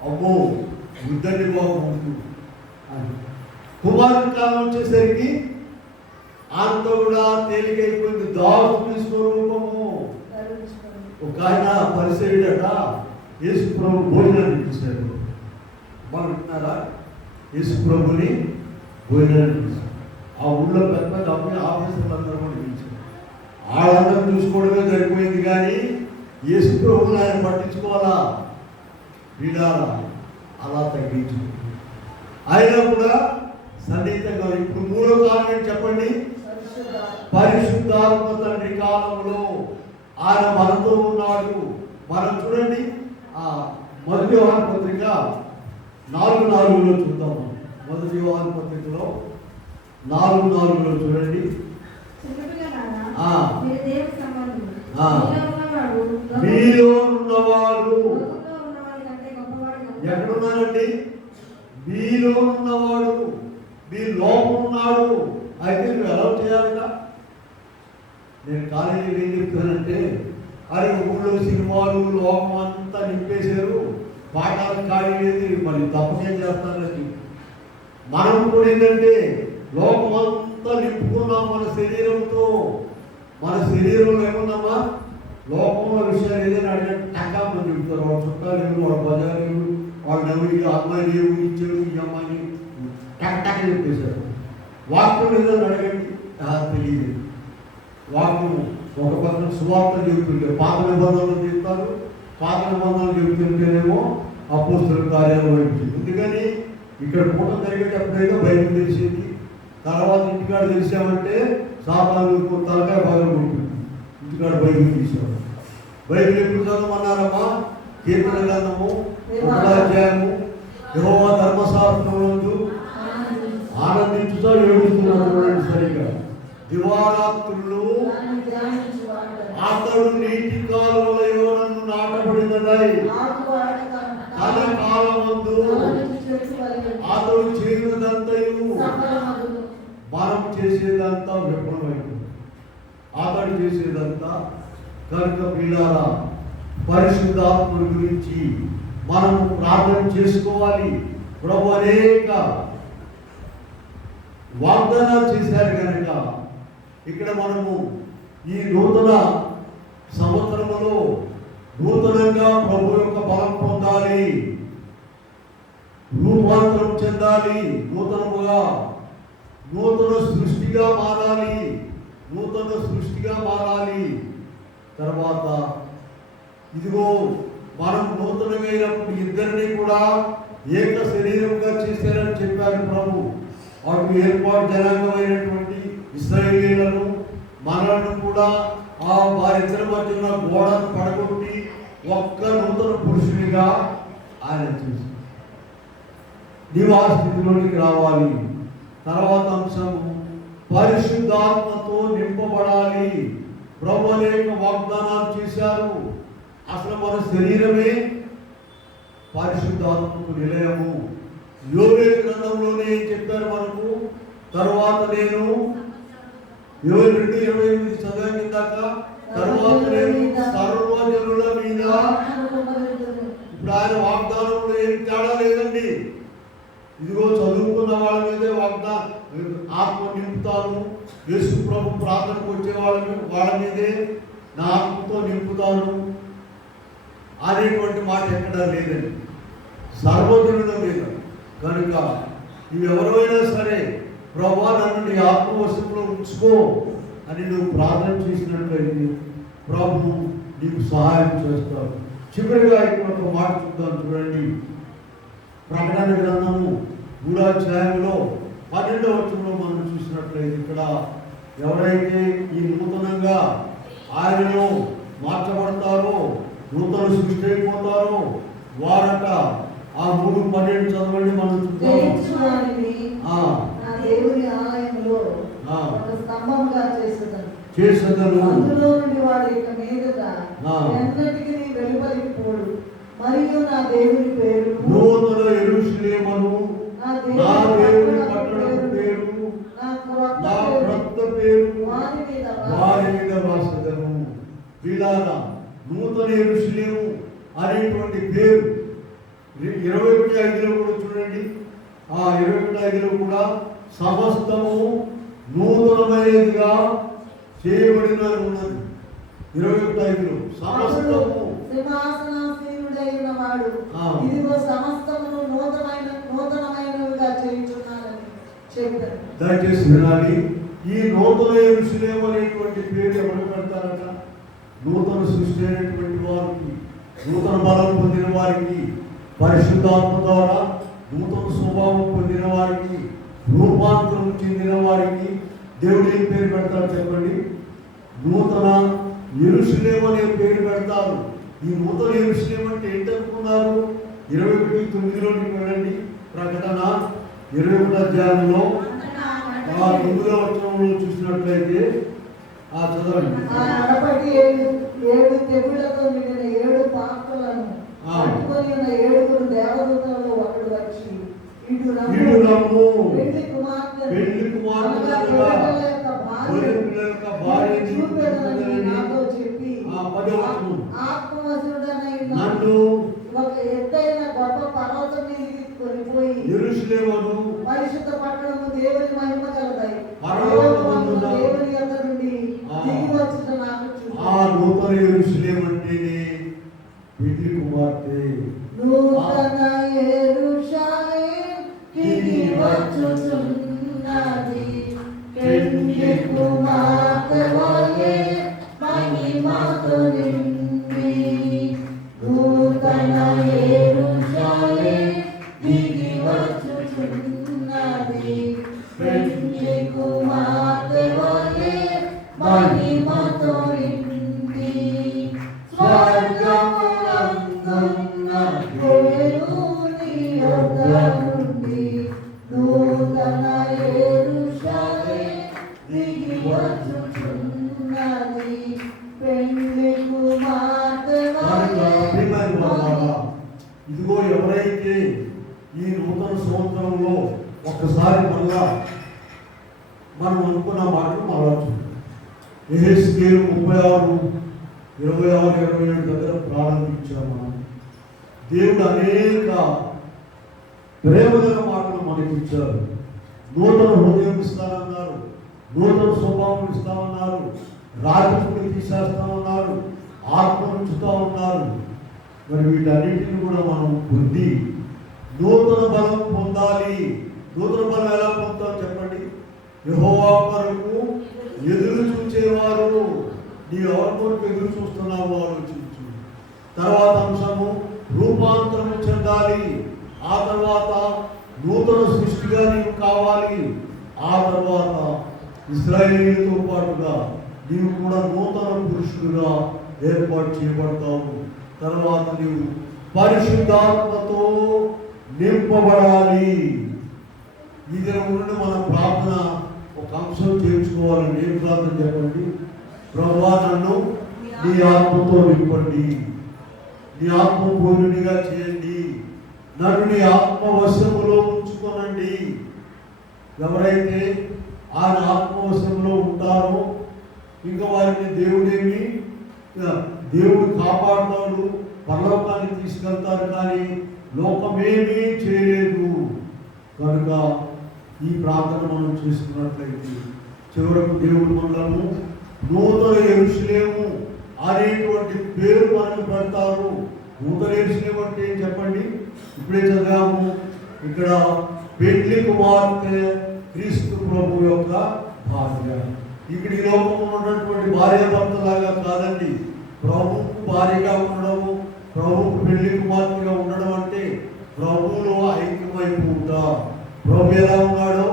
అమ్మో ఇద్దరిని బాగుంటుంది అని. కుమారుడి కాలం వచ్చేసరికి అంత కూడా తేలికైపోయింది. దాసుని స్వరూపము. ఒక ఆయన పరిసయుడట యేసు ప్రభు భోజనాన్ని చూశాడు. మనం వింటున్నారా? యేసు ప్రభుని భోజనాన్ని చూశాడు. ఆ ఊళ్ళో పెద్ద కంపెనీ ఆఫీసర్లు అందరూ కూడా పిలిచారు. వాళ్ళందరూ చూసుకోవడమే సరిపోయింది, కానీ యేసు ప్రభుని ఆయన పట్టించుకోవాలా? వీడాలా? అలా తగ్గించు. అయినా కూడా సన్నిహితంగా. ఇప్పుడు మూడో కాలం ఏంటి చెప్పండి? పరిశుద్ధాత్మ తండ్రి కాలంలో ఆయన మనతో ఉన్నాడు. మనం చూడండి, మొదటి యోహాను పత్రిక 4:4 చూద్దాము. మొదటి యోహాను పత్రికలో 4:4 చూడండి. మీలో ఉన్నవాడు ఎక్కడున్నారండి? మీలో ఉన్నవాడు, మీ లోపం ఉన్నాడు. అయితే నువ్వు ఎలా చేయాలిగా? నేను కాలేజీలో ఏం చెప్తానంటే, అరే ఊళ్ళో సినిమాలు లోకం అంతా నింపేశారు, పాఠాలు ఖాళీ లేదు, మళ్ళీ తప్పకేం చేస్తారని. మనం కూడా ఏంటంటే లోకం అంతా నింపుకున్నాం మన శరీరంతో. మన శరీరంలో ఏమున్నామా? లోకంలో విషయాలు ఏదైనా అడిగిన టకా మంది చెప్తారు. వాళ్ళ చుట్టాలు ఎవరు, వాళ్ళ బజారు ఎవరు, వాళ్ళు ఎవరు, ఈ అమ్మాయిని ఏమి ఇచ్చాడు, ఈ అమ్మాయిని టక్ టక్ చెప్పేశారు. వాక్యం ఏదైనా అడగండి, తెలియదు. వాక్యం ఒక పక్కన సువార్త చెబుతుంటే పాత నిబంధనలు చెప్తారు, పాత నిబంధనలు చెబుతుంటేనేమో అపోస్తలుల కార్యాలు వైపు. ఎందుకని ఇక్కడ పూట జరిగేటప్పుడైతే బైబిల్ తెలిసేది, తర్వాత ఇంటికాడ తెలిసామంటే సాతాను తలకాయ పగలు ఉంటుంది. ఇంటికాడ బైబిల్ తీసాము. బైబిల్ ఎప్పుడు చదవమన్నారమ్మా? కీర్తన గ్రంథము 1వ అధ్యాయము యెహోవా ధర్మశాస్త్రమునందు ఆనందించుతా ఏడుస్తున్నాడు. చూడండి సరిగ్గా. దివారాత్రులు అతడు నీటి కాలువల యోనను నాటబడినదై తన కాలమందు అతడు చేసినదంతయు మనం చేసేదంతా విఫలమైంది. అతడు చేసేదంతా. కనుక పిల్లారా, పరిశుద్ధాత్మ గురించి మనం ప్రార్థన చేసుకోవాలి. ప్రభు అనేక వాగ్దానాలు చేశారు కనుక ఇక్కడ మనము ఈ నూతన సంవత్సరంలో నూతనంగా ప్రభు యొక్క బలం పొందాలి, రూపాంతరం చెందాలి, నూతనముగా నూతన సృష్టిగా మారాలి, నూతన సృష్టిగా మారాలి. తర్వాత ఇదిగో మనం నూతనమైనప్పుడు ఇద్దరిని కూడా ఏక శరీరంగా చేశారని చెప్పారు ప్రభు. వాటికి ఏర్పాటు జనాంగమైనటువంటి ఇశ్రాయేలీయులను మనలను కూడా ఆ వారిద్దరి మధ్య ఉన్న గోడను పడగొట్టి ఒక్క నూతన పురుషునిగా ఆయన చేశారు. నీవు ఆ స్థితిలోనికి రావాలి. తర్వాత అంశము పరిశుద్ధాత్మతో నింపబడాలి. ప్రభు అనేక వాగ్దానాలు చేశారు. అసలు మన శరీరమే పరిశుద్ధాత్మకు నిలయము. యోవేలు గ్రంథంలోనే ఏం చెప్పారు మనకు? తరువాత నేను యోవేలు 2:28 చదివాం కిందాక. తరువాత నేను సర్వజనుల మీద. ఇప్పుడు ఆయన వాగ్దానంలో ఏం తేడా లేదండి. ఇదిగో చదువుకున్న వాళ్ళ మీదే వాగ్దానం, ఆత్మ నింపుతాను. యేసు ప్రభు ప్రార్థనకు వచ్చే వాళ్ళ మీదే నా ఆత్మతో నింపుతాను అనేటువంటి మాట ఎక్కడా లేదండి. సర్వజనుల మీద. కనుక నువ్వు ఎవరైనా సరే ప్రభు నన్ను నీ ఆత్మవశంలో ఉంచుకో అని నువ్వు ప్రార్థన చేసినట్లయితే ప్రభు నీకు సహాయం చేస్తాడు. చివరిగా ఇక్కడ ఒక మాట చూద్దాం. చూడండి, ప్రకటన గ్రంథము 3వ అధ్యాయంలో 12వ వచనంలో మనం చూసినట్లయితే ఇక్కడ ఎవరైతే ఈ నూతనంగా ఆయనలో మార్చబడతారో, నూతన సృష్టి అయిపోతారో వారట ఆ 3:12 చదవండి మనం చూద్దాం. జయించువారిని ఆ, నా దేవుని ఆలయంలో ఆ. ఒక స్తంభముగా చేసేదను. అందులో నుండి వాడు ఇక మీదట ఆ. ఎన్నటికీ వెలుపలికి పోడు. మరియు నా దేవుని పేరు నూతన యెరూషలేమును నా నా దేవుని పట్టణపు పట్టణపు పేరు నా క్రొత్త నా పేరు క్రొత్త పేరు వారి మీద వారి మీద రాసదను. వీళ్ళారా నూతన యెరూషలేము అనేటువంటి పేరు 21:5లో కూడా చూడండి. ఆ 21:5లో కూడా సమస్తము నూతనమైనదిగా చేయబడిన ఉన్నది. 21:5లో సమస్తము సింహాసనాసీనుడైన వాడు ఆ. ఇదిగో సమస్తమును నూతనమైనవిగా చేయుచున్నానని చెప్పారు. దయచేసి వినాలి. ఈ నూతన యెరూషలేము అనేటువంటి పేరు ఎవరు పెడతారట? నూతన సృష్టి అయినటువంటి వారికి, నూతన బలం పొందిన వారికి, పరిశుద్ధాత్మ ద్వారా నూతన స్వభావం పొందిన వారికి, రూపాంతరం చెందిన వారికి దేవుడు ఏం పేరు పెడతారు చెప్పండి? నూతన యెరూషలేము అనే పేరు పెడతారు. ఈ నూతన యెరూషలేము అంటే ఏంటనుకున్నారు? 21:9లోకి వెళ్ళండి. ప్రకటన 21వ అధ్యాయంలో 9వ వచనంలో చూసినట్లయితే చదవండి. ఆ నడపటి ఏడు తెగుళ్లతో నిండిన 7 పాత్రలను పట్టుకొని ఉన్న 7 దేవదూతలలో ఒకడు వచ్చి ఇటు రమ్ము, పెళ్లి కుమార్తె చూపెదనని నాతో చెప్పి ఆత్మవశుడనైన నన్ను ఒక ఎత్తైన గొప్ప పర్వతం మీదకి కొనిపోయి యెరూషలేమును పరిశుద్ధ పట్టణము దేవుని మహిమ కలదై పరలోకమందున్న దేవుని యొద్ద నుండి దిగి వచ్చుట నాకు ఆ నూతన యెరూషలేము అంటేనే పెళ్లి కుమార్తె. నూతన యెరూషలేము దిగి వచ్చుచున్నది, పెళ్లి కుమార్తె వలె మహిమతో నిండి. నూతన యెరూషలేము దిగి వచ్చుచున్నది, పెళ్లి కుమార్తె వలె మహిమతో నిండి. స్వర్గమునందున్న దేవుని యొద్ద నుండి నూతన యెరూషలేము దిగి వచ్చుచున్నది, పెళ్లి కుమార్తె వలె ఇదిగో ఎవరైతే ఈ నూతన సంవత్సరంలో ఒక్కసారి మళ్ళా మనం అనుకున్న మాటలు మళ్ళా చూద్దాం. యెహెజ్కేలు 36:26-27 దగ్గర ప్రారంభించాము. మనం దేవుడు అనేక ప్రేమగల మాటలు మనకి ఇచ్చారు. నూతన హృదయం ఇస్తానన్నారు, నూతన స్వభావం ఇస్తామన్నారు, రాజపుని తీసేస్తామన్నారు, ఆత్మ ఉంచుతా ఉన్నారు. మరి వీటన్నిటిని కూడా మనం పొంది నూతన బలం పొందాలి. నూతన బలం ఎలా పొందుతాం చెప్పండి? యెహోవా కొరకు ఎదురు చూచేవారు. నీ ఎవరి కొరకు ఎదురు చూస్తున్నావు ఆలోచించు. తర్వాత అంశము రూపాంతరం చెందాలి. ఆ తర్వాత నూతన సృష్టిగా నీవు కావాలి. ఆ తర్వాత ఇశ్రాయేలీయులతో పాటుగా నీవు కూడా నూతన పురుషుడుగా ఏర్పాటు చేయబడతావు. తర్వాత నీవు పరిశుద్ధాత్మతో నింపబడాలి. ఈ దినం నుండి మన ప్రార్థన ఒక అంశం చేర్చుకోవాలని ఏం ప్రార్థన చెప్పండి? ప్రభువా నన్ను నీ ఆత్మతో నింపండి, నీ ఆత్మ పూర్ణునిగా చేయండి, నన్ను నీ ఆత్మ వశములో ఉంచుకోనండి. ఎవరైతే ఆయన ఆత్మవశంలో ఉంటారో ఇంకా వారిని దేవుడు కాపాడుతాడు, పరలోకాన్ని తీసుకెళ్తారు. కానీ లోకమేమీ చేయలేదు. కనుక ఈ ప్రార్థన మనం చేసుకున్నట్లయితే చివరకు దేవుడు మనలను నూతన యెరూషలేము అనేటువంటి పేరు మనకు పెడతారు. నూతన యెరూషలేము అంటే ఏం చెప్పండి? ఇప్పుడే చదివాము. ఇక్కడ పెళ్లి కుమార్తె క్రీస్తు ప్రభు యొక్క భార్య. ఇక్కడ ఈ లోకంలో ఉన్నటువంటి భార్యాభర్త లాగా కాదండి. ప్రభువుకు భార్యగా ఉండడము, ప్రభువుకు పెళ్లి కుమార్తెగా ఉండడం అంటే ప్రభువులో ఐక్యమైపు ఉంటా. ప్రభు ఎలా ఉన్నాడో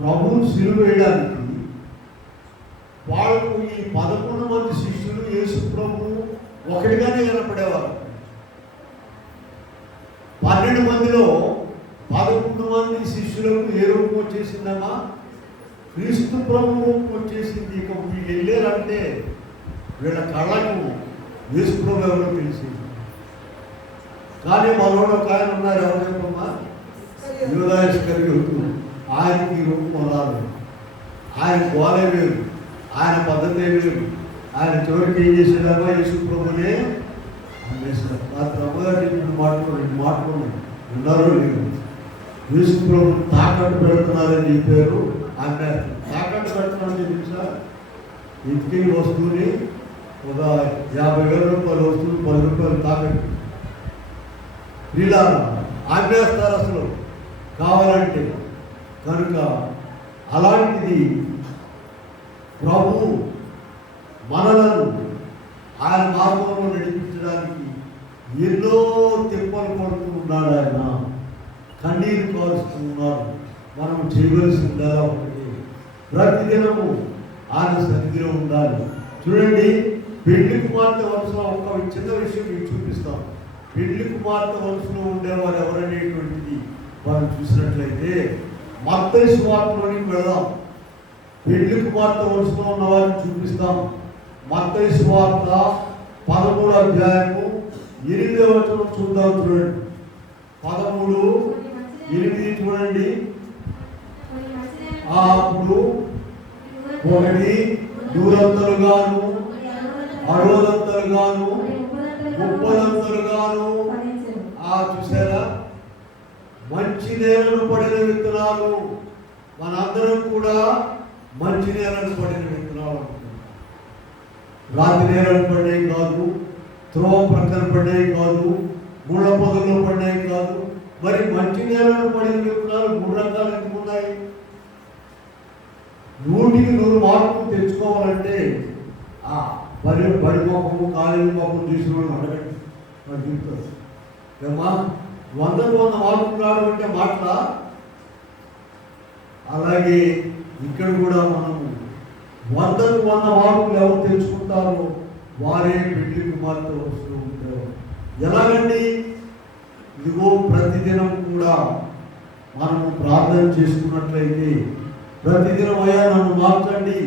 ప్రభువును సిలువ వేయడానికి వాళ్ళకు ఈ 11 మంది శిష్యులు యేసు ప్రభు ఒకటిగానే కనపడేవారు. 12 మందిలో 11 మంది శిష్యులకు ఏ రూపం వచ్చేసిందమ్మా? క్రీస్తు ప్రభు రూపం వచ్చేసింది. ఇక వీళ్ళు వెళ్ళారంటే వీళ్ళ కళ్ళకు యేసు ప్రభు ఎవరో తెలిసింది. కానీ మనోడు ఒక ఆయన ఉన్నారు, ఎవరు చెప్పమ్మా? యూదా ఇస్కరియోతు. ఆయనకి ఈ రూపం రాదు, ఆయన గోలే వేరు, ఆయన పద్ధతే వేరు. ఆయన చివరికి ఏం చేశాడమ్మా? యేసు ప్రభునే అమ్మేశాడు. రాత్రి అమ్మగారు ఇప్పుడు మాట్లాడుకున్నాను ఉన్నారో లేదు. యేసు ప్రభు తాకట్టు పెడుతున్నారని చెప్పారు. ఆమె తాకట్టు పెడుతున్నారని తెలుసా? ఇంటికి వస్తువుని ఒక 50,000 రూపాయల వస్తువులు 10 రూపాయలు తాకట్టు ఇలా ఆపేస్తారు అసలు కావాలంటే. కనుక అలాంటిది ప్రభు మనలను ఆయన మార్గంలో నడిపించడానికి ఎన్నో తిప్పలు పడుతూ ఉన్నాడు. ఆయన కన్నీరు కారుస్తూ ఉన్నారు. మనం చేయవలసిందా ఒకటి, ప్రతిదినము ఆయన సన్నిధిలో ఉండాలి. చూడండి, పెళ్లి కుమార్తె వరుసలో ఒక చిన్న విషయం మీకు చూపిస్తాం. పెళ్లి కుమార్తె వరుసలో ఉండేవారు ఎవరనేటువంటిది మనం చూసినట్లయితే మత్తయి సువార్తలోనికి వెళదాం. పెళ్లి కుమార్తె వరుసలో ఉన్న వారిని చూపిస్తాం. మత్తయి సువార్త 13వ అధ్యాయము 8వ వచనం చూద్దాం. చూడండి, 13:8 చూడండి. అప్పుడు ఒకటి దూరంతలుగాను, అడవులంతలుగాను, ముప్పదంతలుగాను. చూసారా? మంచి నేలను పడిన విత్తనాలు. మనందరం కూడా మంచి నేలను పడిన విత్తనాలు. రాతి నేలను పడినవి కాదు, త్రోవ ప్రక్కన పడినవి కాదు, ముళ్ళ పొదల్లో పడినవి కాదు. మరి మంచి నేలను పడిన విత్తనాలు 3 రకాలు ఎందుకు ఉన్నాయి? 100కి 100 మార్కులు తెచ్చుకోవాలంటే బడి మొక్కము కాలేజీ మొక్కము తీసుకుని అడగండి, నాకు చెప్తారు. ఏమా 100కు 100 మార్కులు రావడం మాటలా? అలాగే ఇక్కడ కూడా మనము 100కు 100 మార్కులు ఎవరు తెచ్చుకుంటారో వారే పెళ్లి కుమార్తె వస్తూ ఉంటారు. ఎలాగండి? ఇదిగో ప్రతిదినం కూడా మనము ప్రార్థన చేసుకున్నట్లయితే, ప్రతిదినం అయ్యా నన్ను మార్చండి,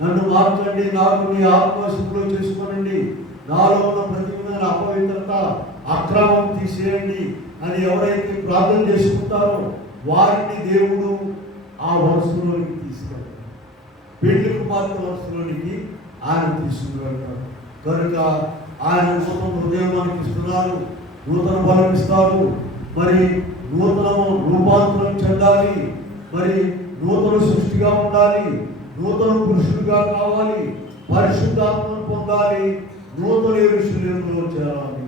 నన్ను మార్చండి, నాకు మీ ఆత్మవశంలో చేసుకోనండి, నాలో ఉన్న ప్రతి విధమైన అపవిత్రత అక్రమం తీసేయండి అని ఎవరైతే ప్రార్థన చేసుకుంటారో వారిని దేవుడు ఆ వరుసలోనికి తీసుకెళ్తాడు. పెళ్లి కుమార్తె వరుసలోనికి ఆయన తీసుకువెళ్తాడు. కనుక ఆయన నూతన హృదయం మనకి ఇస్తున్నారు, నూతన బలం ఇస్తారు. మరి నూతన రూపాంతరం చెందాలి, మరి నూతన సృష్టిగా ఉండాలి, నూతన పురుషుడిగా కావాలి, పరిశుద్ధాత్మను పొందాలి, నూతన యెరూషలేములో చేరాలి.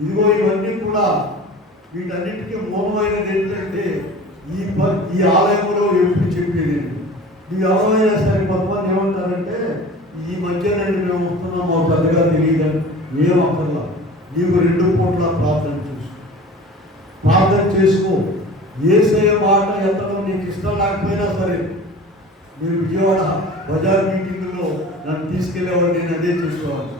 ఇదిగో ఇవన్నీ కూడా వీటన్నిటికీ మూలమైనది ఏంటంటే ఈ ఆలయంలో ఎప్పుడు చెప్పేది. ఇది ఎవరైనా సరే కొంతమంది ఏమంటారంటే, ఈ మధ్యనండి మేము వస్తున్నాం, మాకు పెద్దగా తెలియదని. ఏం అక్కర్లా, నీకు 2 పూట్ల ప్రార్థన చేసుకో. యేసయ్య మాట ఎత్తడం నీకు ఇష్టం లేకపోయినా సరే, మీరు విజయవాడ బజార్ మీటింగ్లో నన్ను తీసుకెళ్ళేవాడు, నేను అదే చేసుకోవాలి.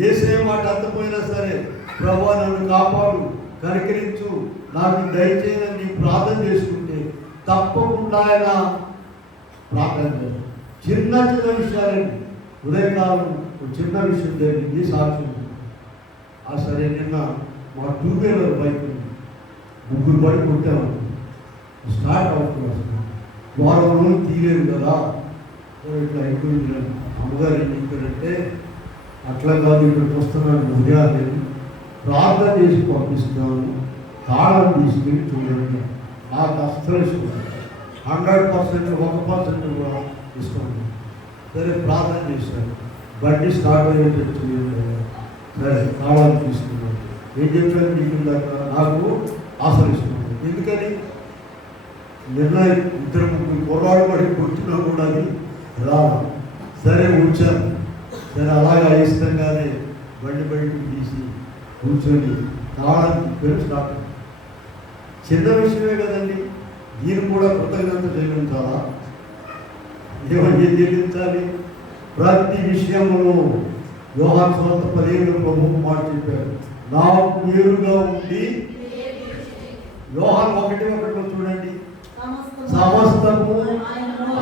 యేసయ్య మాట ఎత్తపోయినా సరే, ప్రభువా నన్ను కాపాడు, కనికరించు, నాకు దయచేయని నీ ప్రార్థన చేసుకుంటే తప్పకుండా ఆయన ప్రార్థన చేయాలి. చిన్న చిన్న విషయాలండి. ఉదయకాలం చిన్న విషయం జరిగింది, సాక్ష్యం. సరే నిన్న మా 2 వీలర్ బైక్ 3 పడి కొట్టాము, స్టార్ట్ అవుతుంది. వారం రోజులు తీయలేదు కదా, ఇట్లా అయిపోయింది. అమ్మగారు ఏం చెప్పారంటే, అట్లా కాదు, ఇక్కడికి వస్తున్నాను ఉదయాన్నే ప్రార్థన చేసి పంపిస్తున్నాను, తాళం తీసుకెళ్ళి చూడండి. నాకు అస్సలు ఇష్టం 100%, 1% కూడా ఇష్టం. సరే ప్రార్థన చేశాను, బండి స్టార్ట్ అయ్యేటట్టు చేయండి. సరే తాళాలు తీసుకున్నాను. ఏం చెప్పాను మీకు దాకా? నాకు అసలు ఇష్టం. ఎందుకని? నిర్ణయం 2-3 కుర్రాడు పడి కూర్చున్నా కూడా అది రాదు. సరే ఉంచాను. సరే అలాగే అయిష్టంగానే బండి బయటకు తీసి కూర్చొని తాళం పేరు స్టార్ట్. చిన్న విషయమే కదండి. ఈయన కూడా కృతజ్ఞత చెల్లించాలా? ఏమని చెల్లించాలి? ప్రతి విషయంలో యోహాను సువార్త 15 ప్రభువు మాట చెప్పారు, నాకు వేరుగా ఉండి. యోహాను 1:1 చూడండి, సమస్తము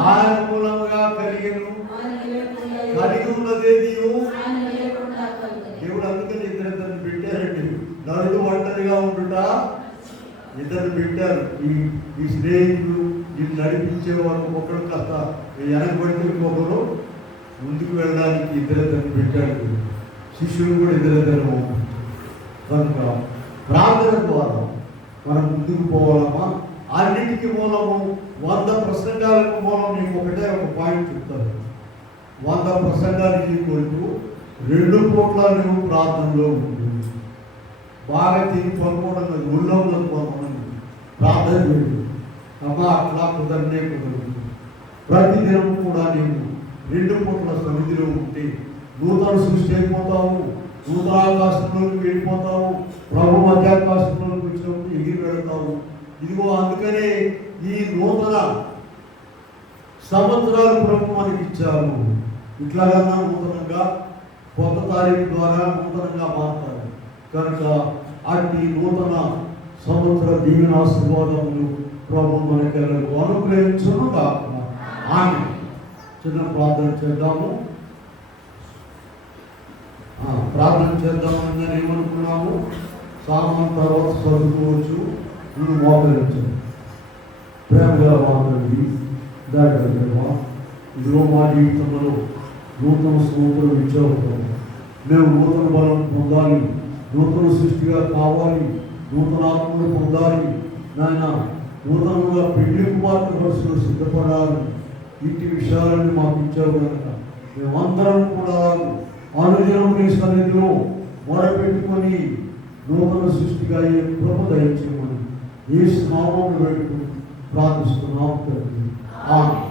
ఆయన మూలముగా కలిగి ఉన్నదేది దేవుడు. అందుకని ఇద్దరిద్దరిని పెట్టారండి. నరుడు ఒంటరిగా ఉండుట ఇద్దరు పెట్టారు. ఈ స్నేహితులు దీన్ని నడిపించేవారు ఒకరు కాస్త వెనకబడితే ఇంకొకరు ముందుకు వెళ్ళడానికి ఇద్దరిద్దరిని పెట్టాడు. శిష్యులు కూడా ఇద్దరిద్దరు. కనుక ప్రార్థన ద్వారా మనం ముందుకు పోవాలమ్మా. అన్నిటికీ మూలము 100 ప్రసంగాలకు మూలం నీకు ఒకటే ఒక పాయింట్ చెప్తాను. 100 ప్రసంగానికి కొరకు 2 పూట్ల నువ్వు ప్రార్థనలో ఉంటుంది. బాగా తిరిగి పనుకోవడం ఊళ్ళో పనుకోండి, ప్రార్థన చేయండి అమ్మా. అట్లా కుదరనే కుదరదు. ప్రతిదినం కూడా నేను 2 పూట్ల సన్నిధిలో ఉంటే నూతన సృష్టి అయిపోతావు, నూతన ఆకాశంలోకి వెళ్ళిపోతావు, ప్రభు మధ్యాకాశంలోకి వచ్చినప్పుడు ఎగిరి వెళతావు. ఇదిగో అందుకనే ఈ నూతన సంవత్సరాలు ప్రభు మనకి ఇచ్చారు. ఇట్లాగన్నా నూతనంగా కొత్త తారీఖు ద్వారా నూతనంగా మారుతారు. కనుక అట్టి నూతన సంవత్సర దీవెన ఆశీర్వాదములు ప్రభు మనకెళ్ళకు అనుగ్రహించును కాక. ఆమె చిన్న ప్రార్థన చేద్దాము. ప్రార్థన చేద్దామని నేను ఏమనుకున్నాము, సామాన్ తర్వాత చదువుకోవచ్చు. నువ్వు మోకరించండి. ప్రేమగా మాట్లాడి దాటమ్మా. ఇదిగో మా జీవితంలో నూతన సంవత్సరం ఇచ్చేవుతాము. మేము నూతన బలం పొందాలి, నూతన సృష్టిగా కావాలి, నూతన ఆత్మను పొందాలి. నాయన నూతనంగా పెళ్లి కుమార్తె వరుసలు సిద్ధపడాలి. ఇంటి విషయాలన్నీ మాకు ఇచ్చావు కనుక మేమందరం కూడా అనుదినం నీ సన్నిధిలో మొరపెట్టుకొని నూతన సృష్టిగా అయ్యే కృప దయచేయమని యేసు నామములో పెట్టుకుని ప్రార్థిస్తున్నాం తండ్రి. ఆమేన్.